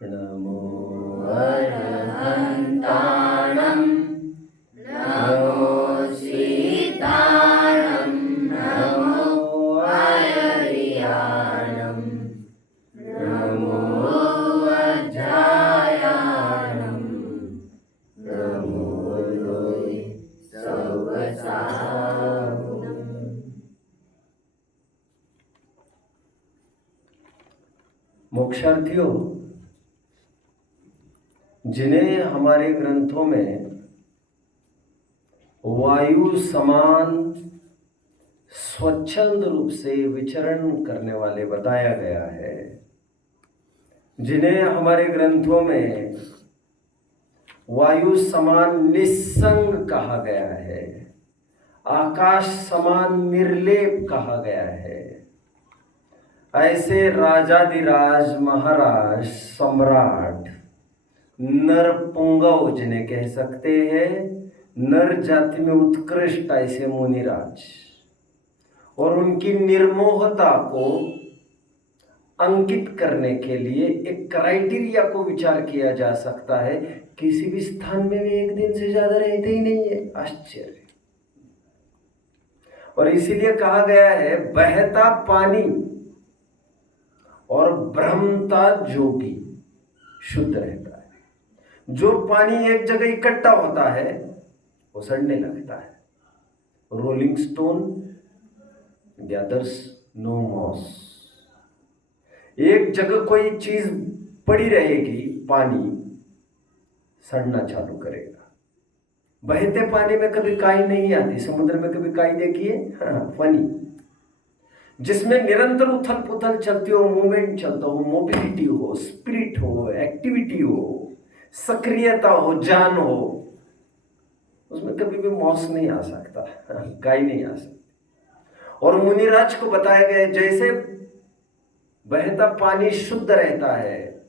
नमो अरहन्ताणं नमो सीताणं नमो अयर्याणं नमो वज्रायाणं नमो लोहि सवसाहुं। मोक्षार्थियों, जिन्हें हमारे ग्रंथों में वायु समान स्वच्छंद रूप से विचरण करने वाले बताया गया है, जिन्हें हमारे ग्रंथों में वायु समान निस्संग कहा गया है, आकाश समान निर्लेप कहा गया है, ऐसे राजाधिराज महाराज सम्राट नरपुंगव जिन्हें कह सकते हैं, नर जाति में उत्कृष्ट ऐसे मुनिराज, और उनकी निर्मोहता को अंकित करने के लिए एक क्राइटेरिया को विचार किया जा सकता है। किसी भी स्थान में वे एक दिन से ज्यादा रहते ही नहीं है। आश्चर्य। और इसीलिए कहा गया है, बहता पानी और ब्रह्मता जोगी शुद्ध रहता है। जो पानी एक जगह इकट्ठा होता है वो सड़ने लगता है। Rolling stone gathers no moss. एक जगह कोई चीज पड़ी रहेगी, पानी सड़ना चालू करेगा। बहते पानी में कभी काई नहीं आती। समुद्र में कभी काई देखिए? हाँ, पानी जिसमें निरंतर उथल पुथल चलती हो, मूवमेंट चलता हो, मोबिलिटी हो, स्पिरिट हो, एक्टिविटी हो, सक्रियता हो, जान हो, उसमें कभी भी मॉस नहीं आ सकता, काई नहीं आ सकती। और मुनिराज को बताया गया, जैसे बहता पानी शुद्ध रहता है,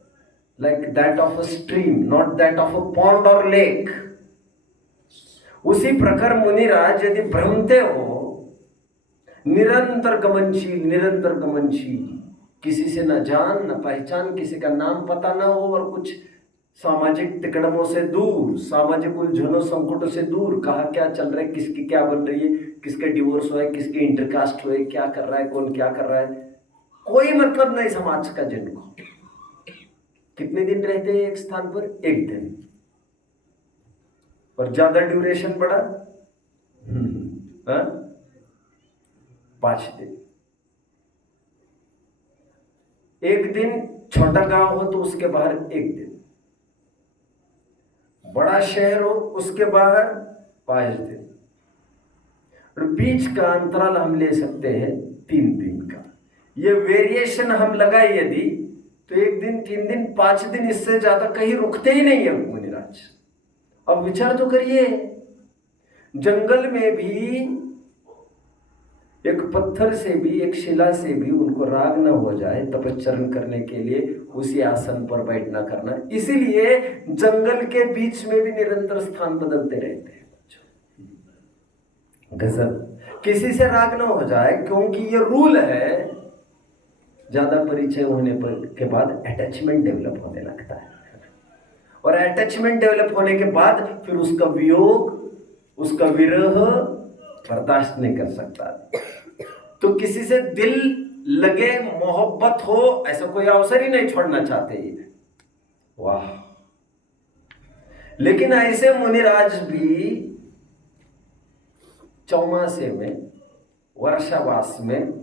like that of a stream, not that of a pond और लेक, उसी प्रकार मुनिराज यदि भ्रमते हो, निरंतर गमनशील, किसी से न जान न पहचान, किसी का नाम पता ना हो, और कुछ सामाजिक तिकड़मों से दूर, सामाजिक उलझनों संकटों से दूर, कहाँ क्या चल रहा है, किसकी क्या बन रही है, किसके डिवोर्स हुए, किसके इंटरकास्ट हुए, क्या कर रहा है, कौन क्या कर रहा है, कोई मतलब नहीं समाज का जिनको। कितने दिन रहते हैं एक स्थान पर? एक दिन। और ज्यादा ड्यूरेशन बढ़ा 5 दिन। एक दिन छोटा गांव हो तो उसके बाहर एक दिन, बड़ा शहर हो उसके बाहर 5 दिन, और बीच का अंतराल हम ले सकते हैं 3 दिन का। ये वेरिएशन हम लगाए यदि, तो 1 दिन, 3 दिन, 5 दिन, इससे ज्यादा कहीं रुकते ही नहीं है मुनिराज। अब विचार तो करिए, जंगल में भी एक पत्थर से भी, एक शिला से भी उनको राग न हो जाए तपस्चरण करने के लिए उसी आसन पर बैठना करना। इसीलिए जंगल के बीच में भी निरंतर स्थान बदलते रहते हैं। गजब। किसी से राग न हो जाए, क्योंकि ये रूल है। ज्यादा परिचय होने पर के बाद अटैचमेंट डेवलप होने लगता है, और अटैचमेंट डेवलप होने के बाद फिर उसका वियोग, उसका विरह बर्दाश्त नहीं कर सकता। तो किसी से दिल लगे, मोहब्बत हो, ऐसा कोई अवसर ही नहीं छोड़ना चाहते ये। वाह। लेकिन ऐसे मुनिराज भी चौमासे में, वर्षावास में,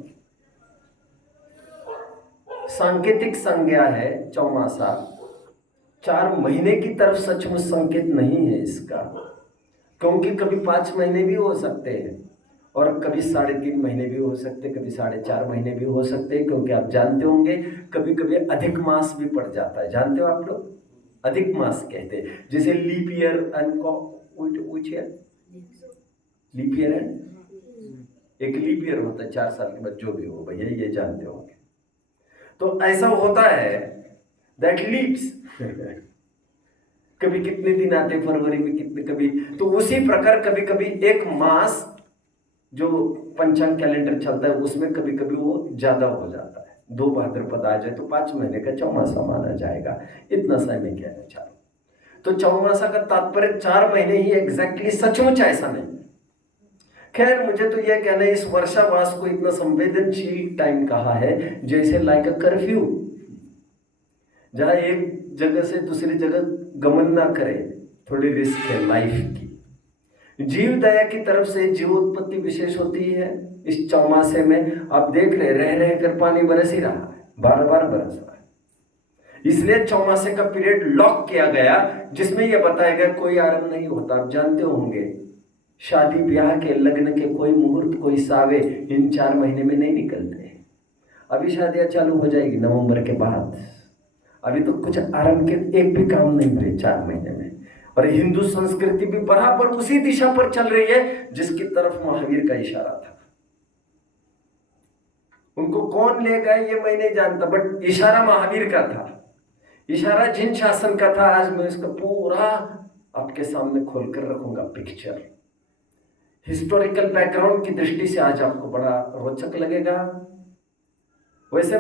सांकेतिक संज्ञा है चौमासा, 4 महीने की तरफ सचमुच संकेत नहीं है इसका, क्योंकि कभी 5 महीने भी हो सकते हैं, और कभी 3.5 महीने भी हो सकते, कभी 4.5 महीने भी हो सकते हैं। क्योंकि आप जानते होंगे, कभी कभी अधिक मास भी पड़ जाता है। जानते हो आप लोग? अधिक मास कहते हैं, जैसे लीप ईयर, लीप ईयर है, एक लीप ईयर होता है 4 साल के बाद, जो भी हो भैया ये जानते होंगे। तो ऐसा होता है दैट लीप्स कभी कितने दिन आते, फरवरी में कितने, कभी। तो उसी प्रकार कभी कभी एक मास जो पंचांग कैलेंडर चलता है उसमें कभी कभी वो ज्यादा हो जाता है। 2 भाद्रपद आ जाए तो 5 महीने का चौमासा माना जाएगा। इतना सा मैं कहना चाह रहा हूं। तो चौमासा का तात्पर्य 4 महीने ही एग्जैक्टली सचमुच ऐसा नहीं। खैर मुझे तो यह कहना है इस वर्षावास को इतना संवेदनशील टाइम कहा है जैसे लाइक अ कर्फ्यू, जहां एक जगह से दूसरी जगह गमन ना करे, थोड़ी रिस्क है लाइफ की। जीव दया की तरफ से जीवोत्पत्ति विशेष होती है। इस चौमासे में आप देख रहे रह कर पानी बरस ही रहा है, बार बार बरस रहा है। इसलिए चौमासे का पीरियड लॉक किया गया, जिसमें यह बताया गया कोई आरंभ नहीं होता। आप जानते होंगे शादी ब्याह के लग्न के कोई मुहूर्त कोई सावे इन 4 महीने में नहीं निकलते। अभी शादियां चालू हो जाएगी नवंबर के बाद, अभी तो कुछ आरंभ के एक भी काम नहीं हुए 4 महीने में। और हिंदू संस्कृति भी बराबर उसी दिशा पर चल रही है जिसकी तरफ महावीर का इशारा था। उनको कौन ले गए ये मैं नहीं जानता, बट इशारा महावीर का था। इशारा जिन शासन का था, आज मैं इसका पूरा आपके सामने खोलकर रखूंगा पिक्चर। हिस्टोरिकल बैकग्राउंड की दृष्टि से आज आपको बड़ा रोचक लगेगा। वैसे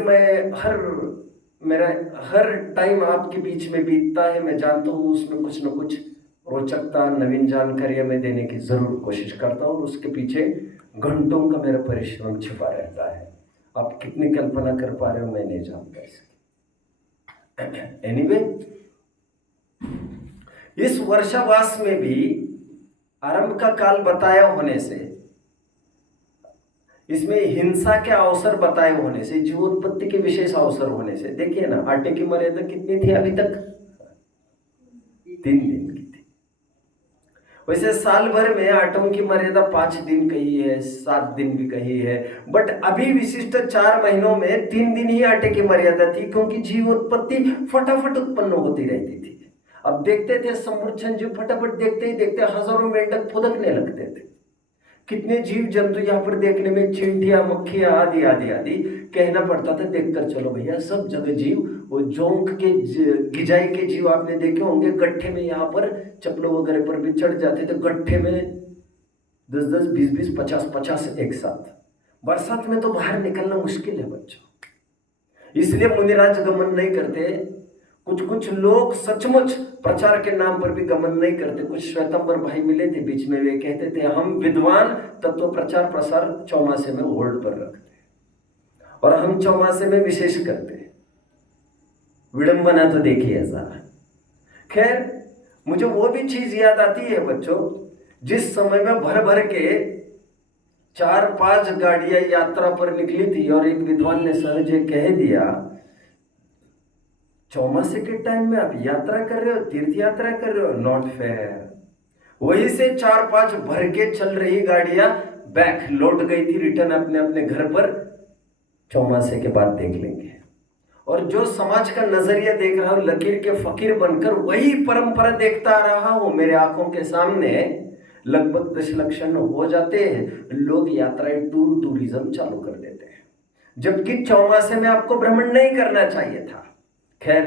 मेरा हर टाइम आपके बीच में बीतता है, मैं जानता हूँ उसमें कुछ न कुछ रोचकता नवीन जानकारियां मैं देने की जरूर कोशिश करता हूँ, और उसके पीछे घंटों का मेरा परिश्रम छिपा रहता है। आप कितनी कल्पना कर पा रहे हो मैं नहीं जानता इसकी। एनीवे, इस वर्षावास में भी आरंभ का काल बताया होने से, इसमें हिंसा के अवसर बताए होने से, जीवोत्पत्ति के विशेष अवसर होने से, देखिए ना आटे की मर्यादा कितनी थी अभी तक? 3 दिन की थी। वैसे साल भर में आटों की मर्यादा 5 दिन कही है, 7 दिन भी कही है, बट अभी विशिष्ट 4 महीनों में 3 दिन ही आटे की मर्यादा थी, क्योंकि जीवोत्पत्ति फटाफट उत्पन्न होती रहती थी। अब देखते थे समुद्रछन जीव फटाफट देखते ही देखते हजारों मेंढक फुदकने लगते थे। कितने जीव जंतु यहाँ पर देखने में, चींटियां, मक्खियां आदि आदि आदि, कहना पड़ता था देखकर चलो भैया, सब जगह जीव। वो जोंक के गिजाई के जीव आपने देखे होंगे, गड्ढे में यहाँ पर चप्पलों वगैरह पर भी चढ़ जाते थे, गड्ढे में 10-10, 20-20, 50-50 एक साथ। बरसात में तो बाहर निकलना मुश्किल है बच्चों, इसलिए मुनिराज गमन नहीं करते। कुछ लोग सचमुच प्रचार के नाम पर भी गमन नहीं करते। कुछ श्वेतंबर भाई मिले थे बीच में, वे कहते थे हम विद्वान तत्व प्रचार प्रसार चौमासे में होल्ड पर रखते हैं, और हम चौमासे में विशेष करते हैं। विडंबना तो देखिए ऐसा। खैर, मुझे वो भी चीज याद आती है बच्चों, जिस समय में भर भर के 4-5 गाड़ियां यात्रा पर निकली थी, और एक विद्वान ने सहज कह दिया चौमासे के टाइम में आप यात्रा कर रहे हो, तीर्थ यात्रा कर रहे हो, नॉट फेयर। वहीं से 4-5 भर के चल रही गाड़ियां बैक लौट गई थी, रिटर्न अपने अपने घर पर। चौमासे के बाद देख लेंगे। और जो समाज का नजरिया देख रहा हूं, लकीर के फकीर बनकर वही परंपरा देखता रहा हूं मेरे आंखों के सामने। लगभग 10 लक्षण हो जाते हैं, लोग यात्राएं टूरिज्म चालू कर देते हैं, जबकि चौमासे में आपको भ्रमण नहीं करना चाहिए था। खैर,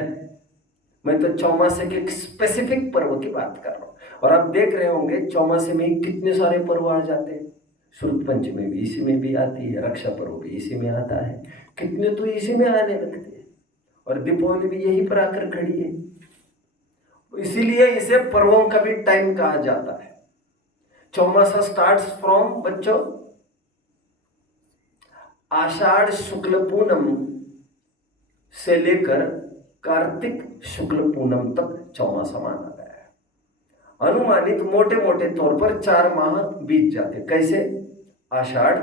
मैं तो चौमासे के एक स्पेसिफिक पर्व की बात कर रहा हूं, और आप देख रहे होंगे चौमासे में ही कितने सारे पर्व आ जाते हैं। शुद्ध पंचमी भी इसी में भी आती है, रक्षा पर्व भी इसी में आता है, कितने तो इसी में आने लगते हैं, और दीपावली भी यही पर आकर खड़ी है। इसीलिए इसे पर्वों का भी टाइम कहा जाता है। चौमासा स्टार्ट्स फ्रॉम बच्चों आषाढ़ शुक्ल पूनम से लेकर कार्तिक शुक्ल पूनम तक चौमासा माना गया है। अनुमानित मोटे मोटे तौर पर 4 माह बीत जाते। कैसे? आषाढ़,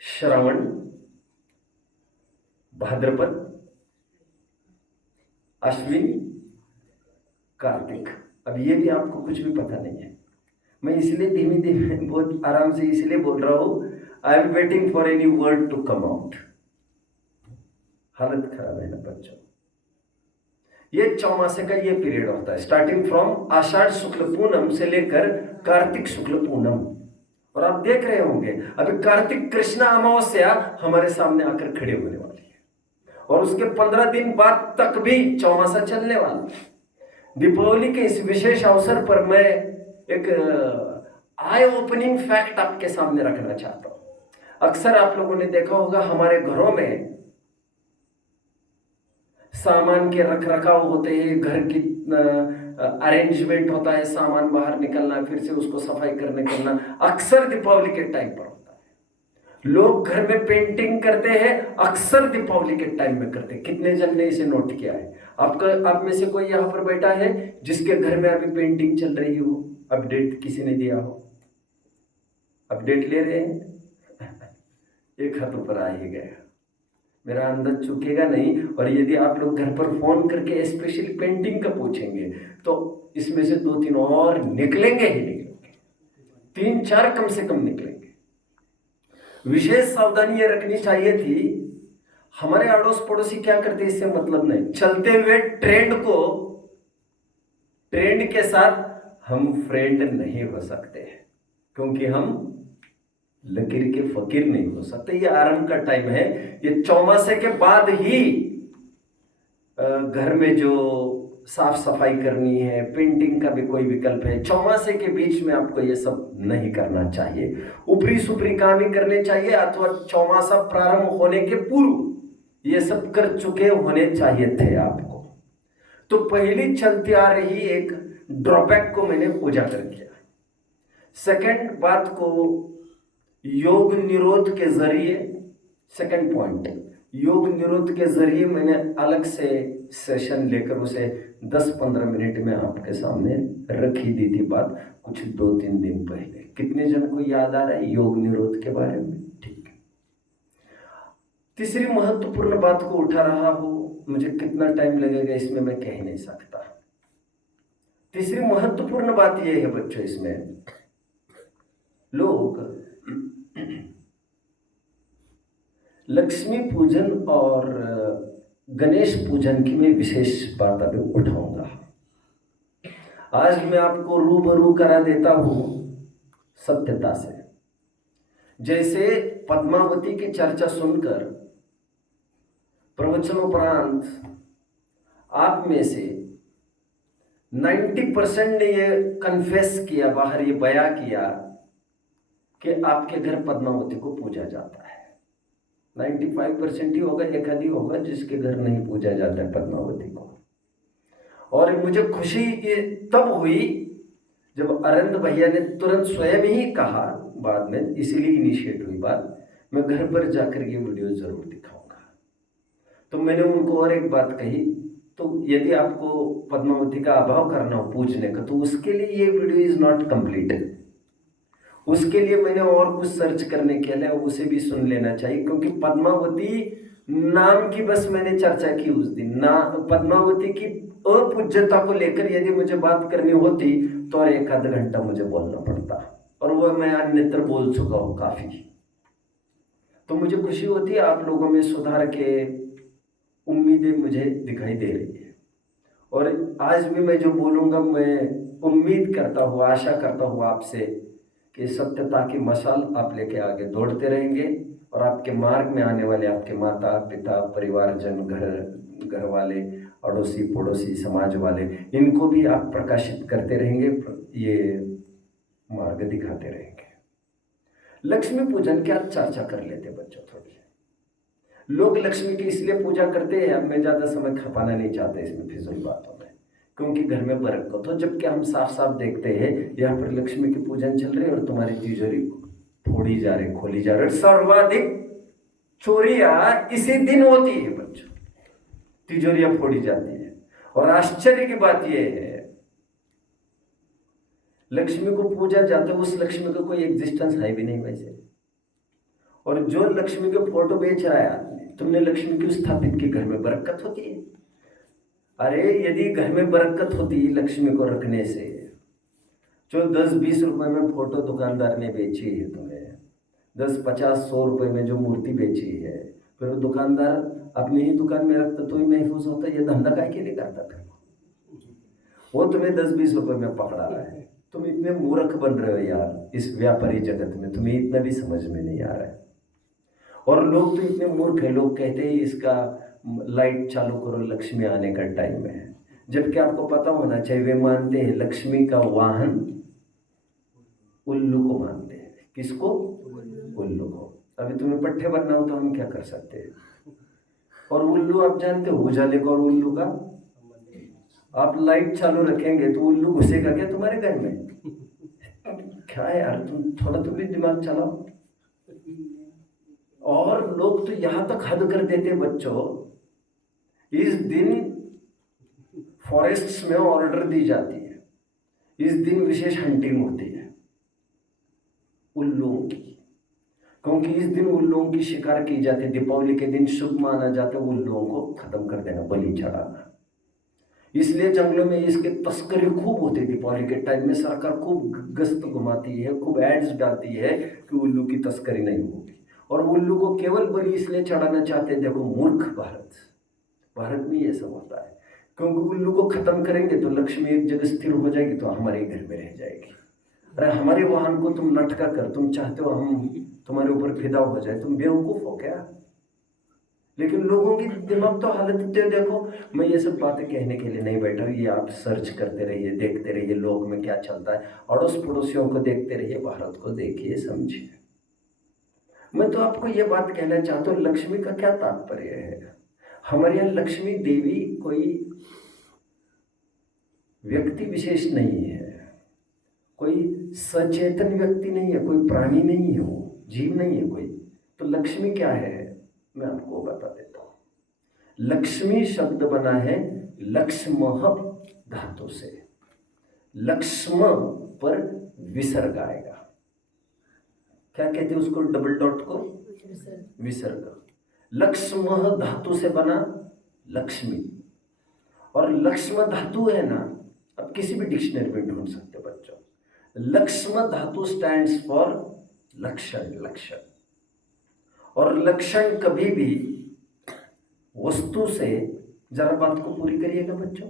श्रावण, भाद्रपद, अश्विन, कार्तिक। अब ये भी आपको कुछ भी पता नहीं है, मैं इसलिए धीमे धीमे बहुत आराम से इसलिए बोल रहा हूं, I am waiting for any word to come out. हालत खराब है ना बच्चों। ये चौमासे का ये पीरियड होता है, स्टार्टिंग फ्रॉम आषाढ़ शुक्ल पूनम से लेकर कार्तिक शुक्ल पूनम। और आप देख रहे होंगे अभी कार्तिक कृष्णा अमावस्या हमारे सामने आकर खड़े होने वाली है, और उसके 15 दिन बाद तक भी चौमासा चलने वाला है। दीपावली के इस विशेष अवसर पर मैं एक आई ओपनिंग फैक्ट आपके सामने रखना चाहता हूं। अक्सर आप लोगों ने देखा होगा हमारे घरों में सामान के रख रखाव होते हैं, घर की अरेंजमेंट होता है, सामान बाहर निकलना, फिर से उसको सफाई करना अक्सर दीपावली के टाइम पर होता है। लोग घर में पेंटिंग करते हैं, अक्सर दीपावली के टाइम में करते हैं। कितने जन ने इसे नोट किया है? आप में से कोई यहाँ पर बैठा है जिसके घर में अभी पेंटिंग चल रही हो? अपडेट किसी ने दिया हो? अपडेट ले रहे हैं? एक हाथ ऊपर आ ही गया, मेरा अंदर चुकेगा नहीं। और यदि आप लोग घर पर फोन करके स्पेशली पेंटिंग का पूछेंगे तो इसमें से 2-3 और निकलेंगे ही निकलेंगे, 3-4 कम से कम निकलेंगे। विशेष सावधानी ये रखनी चाहिए थी। हमारे अड़ोस पड़ोसी क्या करते इससे मतलब नहीं, चलते हुए ट्रेंड के साथ हम फ्रेंड नहीं हो सकते, क्योंकि हम लकीर के फकीर नहीं हो सकते। ये आराम का टाइम है, ये चौमासे के बाद ही घर में जो साफ सफाई करनी है, पेंटिंग का भी कोई विकल्प है। चौमासे के बीच में आपको ये सब नहीं करना चाहिए, ऊपरी सुपरी काम ही करने चाहिए, अथवा चौमासा प्रारंभ होने के पूर्व ये सब कर चुके होने चाहिए थे आपको। तो पहली चलती आ रही एक ड्रॉबैक को मैंने उजागर किया। सेकंड बात को योग निरोध के जरिए, सेकंड पॉइंट, योग निरोध के जरिए मैंने अलग से सेशन लेकर उसे 10-15 मिनट में आपके सामने रखी दी थी बात, कुछ 2-3 दिन पहले। कितने जन को याद आ रहा है योग निरोध के बारे में? ठीक है। तीसरी महत्वपूर्ण बात को उठा रहा हूं, मुझे कितना टाइम लगेगा इसमें मैं कह नहीं सकता। तीसरी महत्वपूर्ण बात यह है बच्चों, इसमें लोग लक्ष्मी पूजन और गणेश पूजन की मैं विशेष बात अभी उठाऊंगा। आज मैं आपको रूबरू करा देता हूं सत्यता से। जैसे पद्मावती की चर्चा सुनकर प्रवचनोपरांत आप में से 90% ने ये कन्फेस किया, बाहर ये बयां किया कि आपके घर पद्मावती को पूजा जाता है। 95% ही होगा, एक आधी होगा जिसके घर नहीं पूजा जाता है पद्मावती को। और मुझे खुशी ये तब हुई जब अरविंद भैया ने तुरंत स्वयं ही कहा, बाद में इसीलिए इनिशिएट हुई बात, मैं घर पर जाकर ये वीडियो जरूर दिखाऊंगा। तो मैंने उनको और एक बात कही, तो यदि आपको पद्मावती का अभाव करना हो पूजने का, तो उसके लिए ये वीडियो इज नॉट कंप्लीट। उसके लिए मैंने और कुछ सर्च करने के लिए उसे भी सुन लेना चाहिए, क्योंकि पद्मावती नाम की बस मैंने चर्चा की उस दिन ना। पद्मावती की अपूज्यता को लेकर यदि मुझे बात करनी होती तो और 1 आधा घंटा मुझे बोलना पड़ता, और वो मैं अन्यत्र बोल चुका हूँ काफी। तो मुझे खुशी होती है आप लोगों में सुधार के उम्मीदें मुझे दिखाई दे रही है। और आज भी मैं जो बोलूंगा, मैं उम्मीद करता हूँ, आशा करता हूँ आपसे कि सत्यता की मशाल आप लेके आगे दौड़ते रहेंगे, और आपके मार्ग में आने वाले आपके माता पिता, परिवारजन, घर वाले, अड़ोसी पड़ोसी, समाज वाले, इनको भी आप प्रकाशित करते रहेंगे, ये मार्ग दिखाते रहेंगे। लक्ष्मी पूजन की आज चर्चा कर लेते बच्चों थोड़ी। लोग लक्ष्मी की इसलिए पूजा करते हैं, अब मैं ज्यादा समय खपाना नहीं चाहता इसमें फिजूल बातों में, क्योंकि घर में बरकत हो। जबकि हम साफ साफ देखते हैं यहाँ पर लक्ष्मी की पूजन चल रही है और तुम्हारी तिजोरी फोड़ी जा रही, खोली जा रही। सर्वाधिक चोरियां इसी दिन होती है बच्चों, तिजोरियां फोड़ी जाती है। और आश्चर्य की बात यह है, लक्ष्मी को पूजा जाता है, उस लक्ष्मी का कोई एग्जिस्टेंस है भी नहीं वैसे। और जो लक्ष्मी के फोटो बेच रहा है आदमी, तुमने लक्ष्मी क्यों स्थापित की? घर में बरकत होती है। अरे यदि घर में बरकत होती लक्ष्मी को रखने से, जो 10-20 रुपए में फोटो दुकानदार ने बेची है तुम्हें, 10-50-100 रुपए में जो मूर्ति बेची है, फिर वो दुकानदार अपनी ही दुकान में रखता तो ही महफूज होता। ये धंधा काय के लिए करता था? वो तुम्हें 10-20 रुपए में पकड़ा रहा है। तुम इतने मूर्ख बन रहे हो यार इस व्यापारी जगत में, तुम्हें इतना भी समझ में नहीं आ रहा है। और लोग तो इतने मूर्ख है, लोग कहते हैं इसका लाइट चालू करो, लक्ष्मी आने का टाइम है। जबकि आपको पता होना चाहिए, वे मानते हैं लक्ष्मी का वाहन उल्लू को मानते हैं। किसको? उल्लू को। अभी तुम्हें पट्टे बनना हो तो हम क्या कर सकते हैं? और उल्लू आप जानते हो उजाले का और उल्लू का, आप लाइट चालू रखेंगे तो उल्लू घुसेगा क्या तुम्हारे घर में? क्या है यार, तुम थोड़ा तो भी दिमाग चलाओ। और लोग तो यहां तक हद कर देते बच्चों, इस दिन फॉरेस्ट्स में ऑर्डर दी जाती है, इस दिन विशेष हंटिंग होती है उल्लुओं की, क्योंकि इस दिन उल्लुओं की शिकार की जाती है। दीपावली के दिन शुभ माना जाता है उल्लुओं को खत्म कर देना, बलि चढ़ाना। इसलिए जंगलों में इसके तस्करी खूब होती है। दीपावली के टाइम में सरकार खूब गश्त घुमाती है, खूब एड्स डालती है कि उल्लू की तस्करी नहीं होगी। और उल्लू को केवल बलि इसलिए चढ़ाना चाहते हैं, देखो मूर्ख भारत में ये सब होता है, क्योंकि उल्लू को खत्म करेंगे तो लक्ष्मी एक जगह स्थिर हो जाएगी तो हमारे घर में रह जाएगी। अरे हमारे वाहन को तुम लटका कर, तुम चाहते हो हम तुम्हारे ऊपर फिदा हो जाए, तुम बेवकूफ हो क्या? लेकिन लोगों की दिमाग तो हालत देखो। मैं ये सब बातें कहने के लिए नहीं बैठा हूँ, ये आप सर्च करते रहिए, देखते रहिए लोग में क्या चलता है, अड़ोस पड़ोसियों को देखते रहिए, भारत को देखिए, समझिए। मैं तो आपको ये बात कहना चाहता हूँ, लक्ष्मी का क्या तात्पर्य है? हमारे यहाँ लक्ष्मी देवी कोई व्यक्ति विशेष नहीं है, कोई सचेतन व्यक्ति नहीं है, कोई प्राणी नहीं है, वो जीव नहीं है कोई। तो लक्ष्मी क्या है मैं आपको बता देता हूं। लक्ष्मी शब्द बना है लक्ष्मः धातु से, लक्ष्म पर विसर्ग आएगा। क्या कहते हैं उसको, डबल डॉट को विसर्ग। लक्ष्मः धातु से बना लक्ष्मी, और लक्ष्म धातु है ना, अब किसी भी डिक्शनरी में ढूंढ सकते बच्चों। लक्ष्म धातु स्टैंड्स फॉर लक्षण, और लक्षण कभी भी वस्तु से, जरा बात को पूरी करिएगा बच्चों,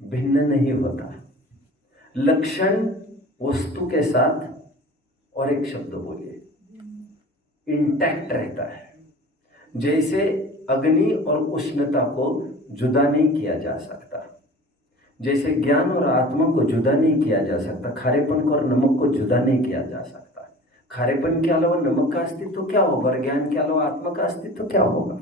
भिन्न नहीं होता। लक्षण वस्तु के साथ, और एक शब्द बोलिए, इंटैक्ट रहता है। जैसे अग्नि और उष्णता को जुदा नहीं किया जा सकता, जैसे ज्ञान और आत्मा को जुदा नहीं किया जा सकता, खारेपन को और नमक को जुदा नहीं किया जा सकता। खारेपन के अलावा नमक का अस्तित्व क्या होगा, और ज्ञान के अलावा आत्मा का अस्तित्व क्या होगा?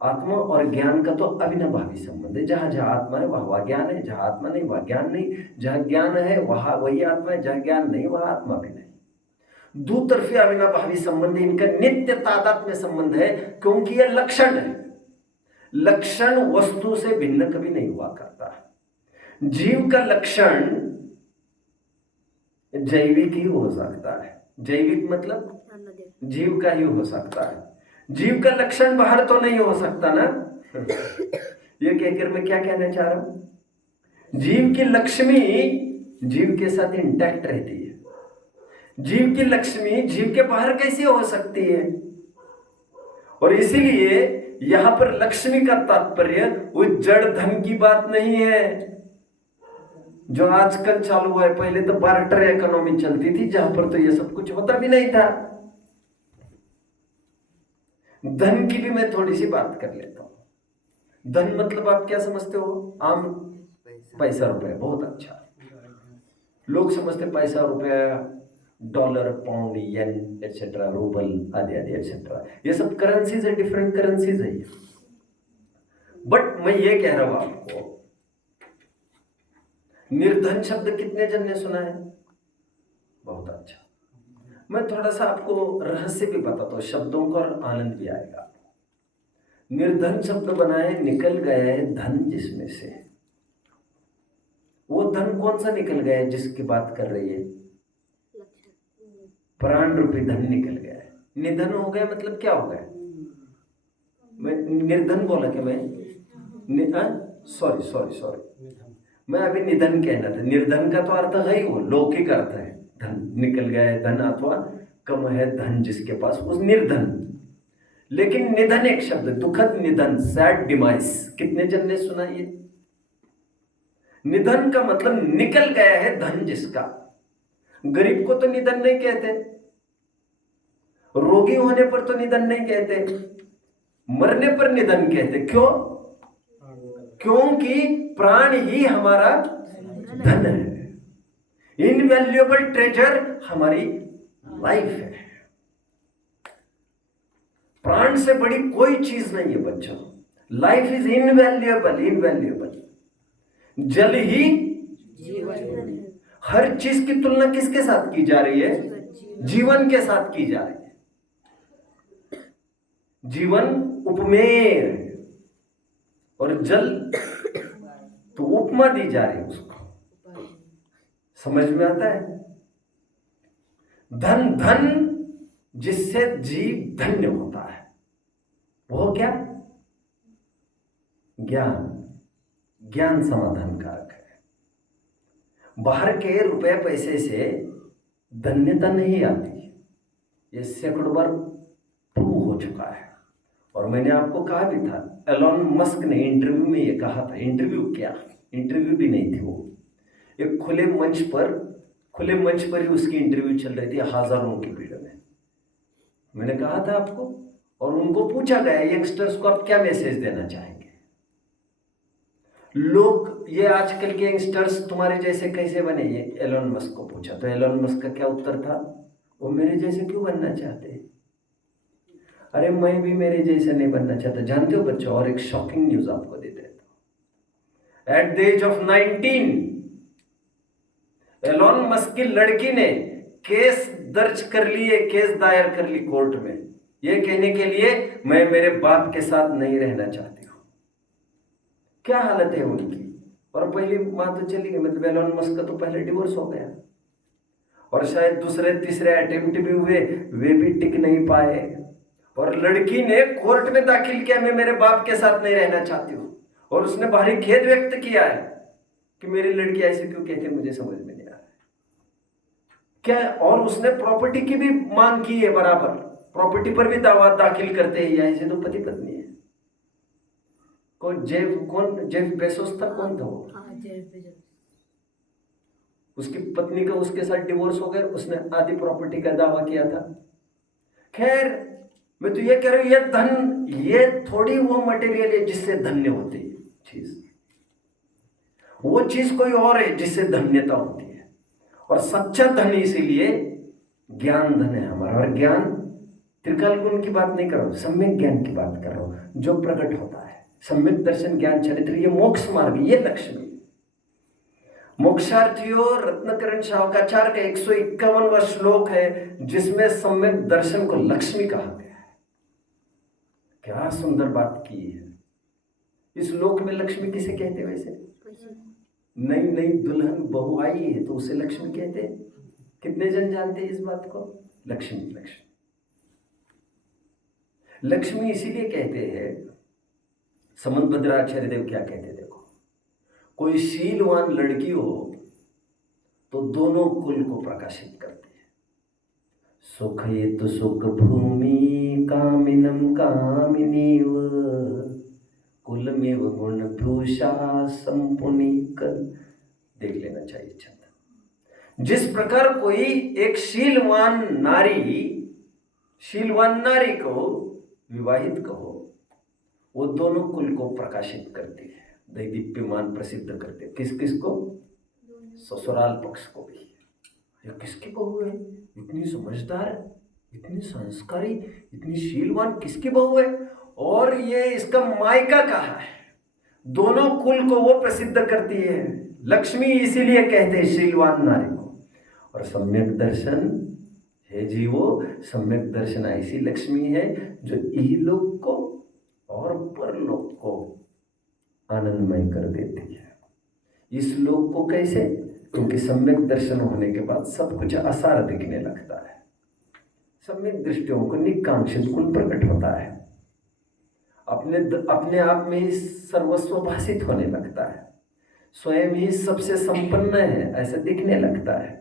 आत्मा और ज्ञान का तो अविनाभावी संबंध है। जहाँ जहाँ आत्मा है वहाँ ज्ञान है, जहाँ आत्मा नहीं वहाँ ज्ञान नहीं, जहाँ ज्ञान है वहाँ वही आत्मा है, जहाँ ज्ञान नहीं वहाँ आत्मा भी नहीं। दुतरफी अविनाभावी संबंध, इनका नित्य तादात्म्य संबंध है, क्योंकि यह लक्षण है। लक्षण वस्तु से भिन्न कभी नहीं हुआ करता। जीव का लक्षण जैविक ही हो सकता है, जैविक मतलब जीव का ही हो सकता है, जीव का लक्षण बाहर तो नहीं हो सकता ना। ये कहकर मैं क्या कहना चाह रहा हूं, जीव की लक्ष्मी जीव के साथ इंटैक्ट रहती है। जीव की लक्ष्मी जीव के बाहर कैसे हो सकती है? और इसीलिए यहां पर लक्ष्मी का तात्पर्य वो जड़ धन की बात नहीं है जो आजकल चालू हुआ है। पहले तो बार्टर इकोनॉमी चलती थी, जहां पर तो ये सब कुछ होता भी नहीं था। धन की भी मैं थोड़ी सी बात कर लेता हूं। धन मतलब आप क्या समझते हो? आम पैसा रुपया, बहुत अच्छा। लोग समझते पैसा रुपया डॉलर, पाउंड, येन एटसेट्रा, रूबल आदि आदि एटसेट्रा, ये सब करेंसीज है, डिफरेंट करेंसीज है। बट मैं ये कह रहा हूं आपको, निर्धन शब्द कितने जन ने सुना है? बहुत अच्छा। मैं थोड़ा सा आपको रहस्य भी बताता हूं, शब्दों का और आनंद भी आएगा। निर्धन शब्द बना है, निकल गया है धन जिसमें से। वो धन कौन सा निकल गया है जिसकी बात कर रही है? प्राण रूपी धन निकल गया है। निधन हो गया मतलब क्या हो गया? मैं निर्धन बोला कि मैं सॉरी, मैं अभी निधन कहना था। निर्धन का तो अर्थ है ही वो लौकिक अर्थ है, धन निकल गया है, धन अथवा कम है धन जिसके पास, उस निर्धन। लेकिन निधन एक शब्द, दुखद निधन, सैड डिमाइस, कितने जन ने सुना ये? निधन का मतलब निकल गया है धन जिसका। गरीब को तो निधन नहीं कहते, रोगी होने पर तो निधन नहीं कहते, मरने पर निधन कहते। क्यों? क्योंकि प्राण ही हमारा धन है, इनवैल्यूएबल ट्रेजर हमारी लाइफ है। प्राण से बड़ी कोई चीज नहीं है बच्चों। Life is invaluable, invaluable. जल ही जीवन हर चीज की तुलना किसके साथ की जा रही है? जीवन के साथ की जा रही है। जीवन उपमेय है और जल तो उपमा दी जा रही है उसको। समझ में आता है? धन धन जिससे जीव धन्य होता है, वो क्या? ज्ञान। ज्ञान समाधान कारक है। बाहर के रुपए पैसे से धन्यता नहीं आती, ये सैकड़ों बार प्रूव हो चुका है। और मैंने आपको कहा भी था, एलॉन मस्क ने इंटरव्यू में ये कहा था। इंटरव्यू क्या, इंटरव्यू भी नहीं थी वो, एक खुले मंच पर ही उसकी इंटरव्यू चल रही थी हजारों की भीड़ में। मैंने कहा था आपको, और उनको पूछा गया यंगस्टर्स को आप क्या मैसेज देना चाहेंगे? लोग ये आजकल के यंगस्टर्स तुम्हारे जैसे कैसे बने, ये एलॉन मस्क को पूछा। तो एलॉन मस्क का क्या उत्तर था? वो मेरे जैसे क्यों बनना चाहते? अरे मैं भी मेरे जैसे नहीं बनना चाहता। जानते हो बच्चों, और एक शॉकिंग न्यूज आपको दे देता हूं। At the age of 19 Elon Musk की लड़की ने केस दर्ज कर लिए, केस दायर कर ली कोर्ट में, ये कहने के लिए मैं मेरे बाप के साथ नहीं रहना चाहती हूं। क्या हालत है उनकी। और पहली मां तो चली गई, मतलब एलॉन मस्क का तो पहले डिवोर्स हो गया, और शायद दूसरे तीसरे अटेम्प्ट भी हुए, वे भी टिक नहीं पाए। और लड़की ने कोर्ट में दाखिल किया, मैं मेरे बाप के साथ नहीं रहना चाहती हूं। और उसने भारी खेद व्यक्त किया है कि मेरी लड़की ऐसे क्यों कहती है, मुझे समझ में नहीं आ रहा क्या। और उसने प्रॉपर्टी की भी मांग की है बराबर, प्रॉपर्टी पर भी दावा दाखिल करते हैं। ऐसे तो पति पत्नी है। कौन जेफ बेसोस था, कौन था वो? उसकी पत्नी का उसके साथ डिवोर्स हो गया, उसने आधी प्रॉपर्टी का दावा किया था। खैर, मैं तो ये कह रहा हूं, ये धन, ये थोड़ी वो मटेरियल है जिससे धन्य होती है चीज। वो चीज कोई और है जिससे धन्यता होती है। और सच्चा धन इसीलिए ज्ञान धन है हमारा। और ज्ञान त्रिकाल गुण की बात नहीं कर रहा हूं, सम्यक ज्ञान की बात कर रहा हूं, जो प्रकट होता है। सम्यक दर्शन, ज्ञान, चरित्र, ये मोक्ष मार्ग, ये लक्ष्मी। मोक्षार्थियों, रत्नकरण शावकाचार्य का 151वां श्लोक है जिसमें सम्यक दर्शन को लक्ष्मी कहा गया है। क्या सुंदर बात की है। इस लोक में लक्ष्मी किसे कहते हैं वैसे? नई नई दुल्हन बहू आई है तो उसे लक्ष्मी कहते हैं। कितने जन जानते हैं इस बात को? लक्ष्मी, लक्ष्मी, लक्ष्मी इसीलिए कहते हैं। समंत भद्राचार्य देव क्या कहते, देखो, कोई शीलवान लड़की हो तो दोनों कुल को प्रकाशित करती है। सुखयेतु सुख भूमि कामिनम कामिनीव कुलमेव गुण भूषा संपुनिकल। देख लेना चाहिए छंद। जिस प्रकार कोई एक शीलवान नारी को विवाहित कहो, वो दोनों कुल को प्रकाशित करती है, दैदीप्यमान प्रसिद्ध करते। किस किस को? ससुराल पक्ष को भी। ये किसकी बहू है? इतनी समझदार, इतनी संस्कारी, इतनी शीलवान, किसकी बहू है? और ये इसका मायका कहा है। दोनों कुल को वो प्रसिद्ध करती है। लक्ष्मी इसीलिए कहते हैं शीलवान नारी को। और सम्यक दर्शन है जीवो, सम्यक दर्शन ऐसी लक्ष्मी है जो इहलोक को और परलोक को आनंदमय कर देती है। इस लोक को कैसे? क्योंकि सम्यक दर्शन होने के बाद सब कुछ आसार दिखने लगता है। सम्यक दृष्टियों को निकांक्षित गुण प्रकट होता है, अपने आप में ही सर्वस्व भाषित होने लगता है, स्वयं ही सबसे संपन्न है ऐसा दिखने लगता है।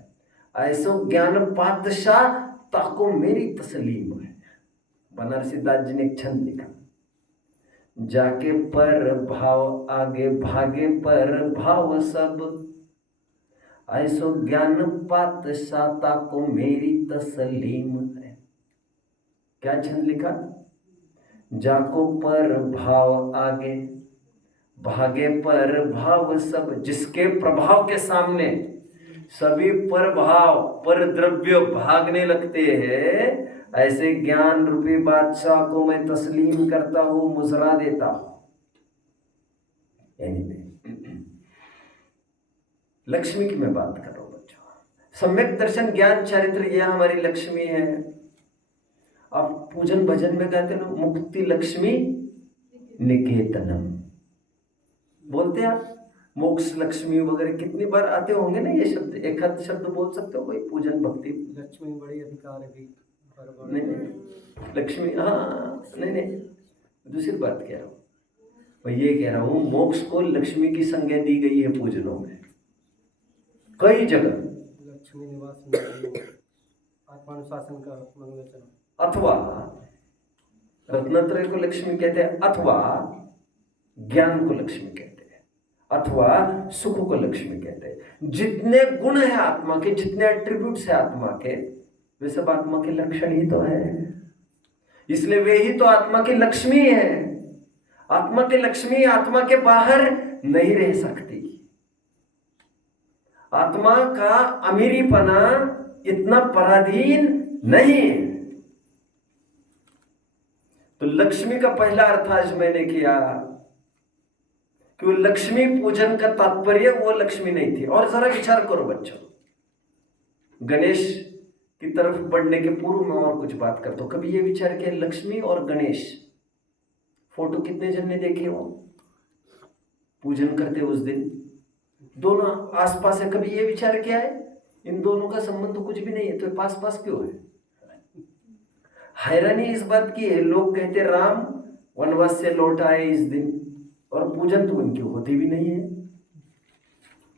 ऐसो ज्ञान पातशाह ताको मेरी तसलीम है। बनारसी दास जी ने एक छंद लिखा, जाके पर भाव आगे भागे पर भाव सब, ऐसो ज्ञान पातशाह ताको मेरी तसलीम है। क्या छंद लिखा? जाको पर भाव आगे भागे पर भाव सब, जिसके प्रभाव के सामने सभी पर भाव पर द्रव्य भागने लगते हैं, ऐसे ज्ञान रूपी बादशाह को मैं तस्लीम करता हूं, मुजरा देता हूं। लक्ष्मी की मैं बात कर रहा हूं बच्चों। सम्यक दर्शन ज्ञान चरित्र यह हमारी लक्ष्मी है। आप पूजन भजन में कहते हैं ना, मुक्ति लक्ष्मी निकेतनम बोलते हैं आप, मोक्ष लक्ष्मी वगैरह कितनी बार आते होंगे ना ये शब्द। एक आध शब्द बोल सकते हो कोई पूजन भक्ति? लक्ष्मी बड़ी अधिकार है भी। नहीं लक्ष्मी, हाँ नहीं दूसरी बात कह रहा हूँ मैं। ये कह रहा हूँ मोक्ष को लक्ष्मी की संज्ञा दी गई है पूजनों में कई जगह। लक्ष्मी निवास आत्मानुशासन का मंगलचरण, अथवा रत्नत्रय को लक्ष्मी कहते हैं, अथवा ज्ञान को लक्ष्मी कहते हैं, अथवा सुख को लक्ष्मी कहते हैं। जितने गुण है आत्मा के, जितने एट्रीब्यूट्स है आत्मा के, वे सब आत्मा के लक्षण ही तो है। इसलिए वे ही तो आत्मा की लक्ष्मी है। आत्मा की लक्ष्मी आत्मा के बाहर नहीं रह सकती। आत्मा का अमीरीपना इतना पराधीन नहीं है। तो लक्ष्मी का पहला अर्थ आज मैंने किया कि वो लक्ष्मी पूजन का तात्पर्य वो लक्ष्मी नहीं थी। और जरा विचार करो बच्चों, गणेश की तरफ बढ़ने के पूर्व में और कुछ बात करता हूं। कभी ये विचार किया लक्ष्मी और गणेश फोटो कितने जन ने देखे हो पूजन करते उस दिन? दोनों आसपास है। कभी ये विचार किया है इन दोनों का संबंध तो कुछ भी नहीं है, तो पास पास क्यों है? हैरानी इस बात की है, लोग कहते राम वनवास से लौट आए इस दिन, और पूजन तो उनकी होती भी नहीं है।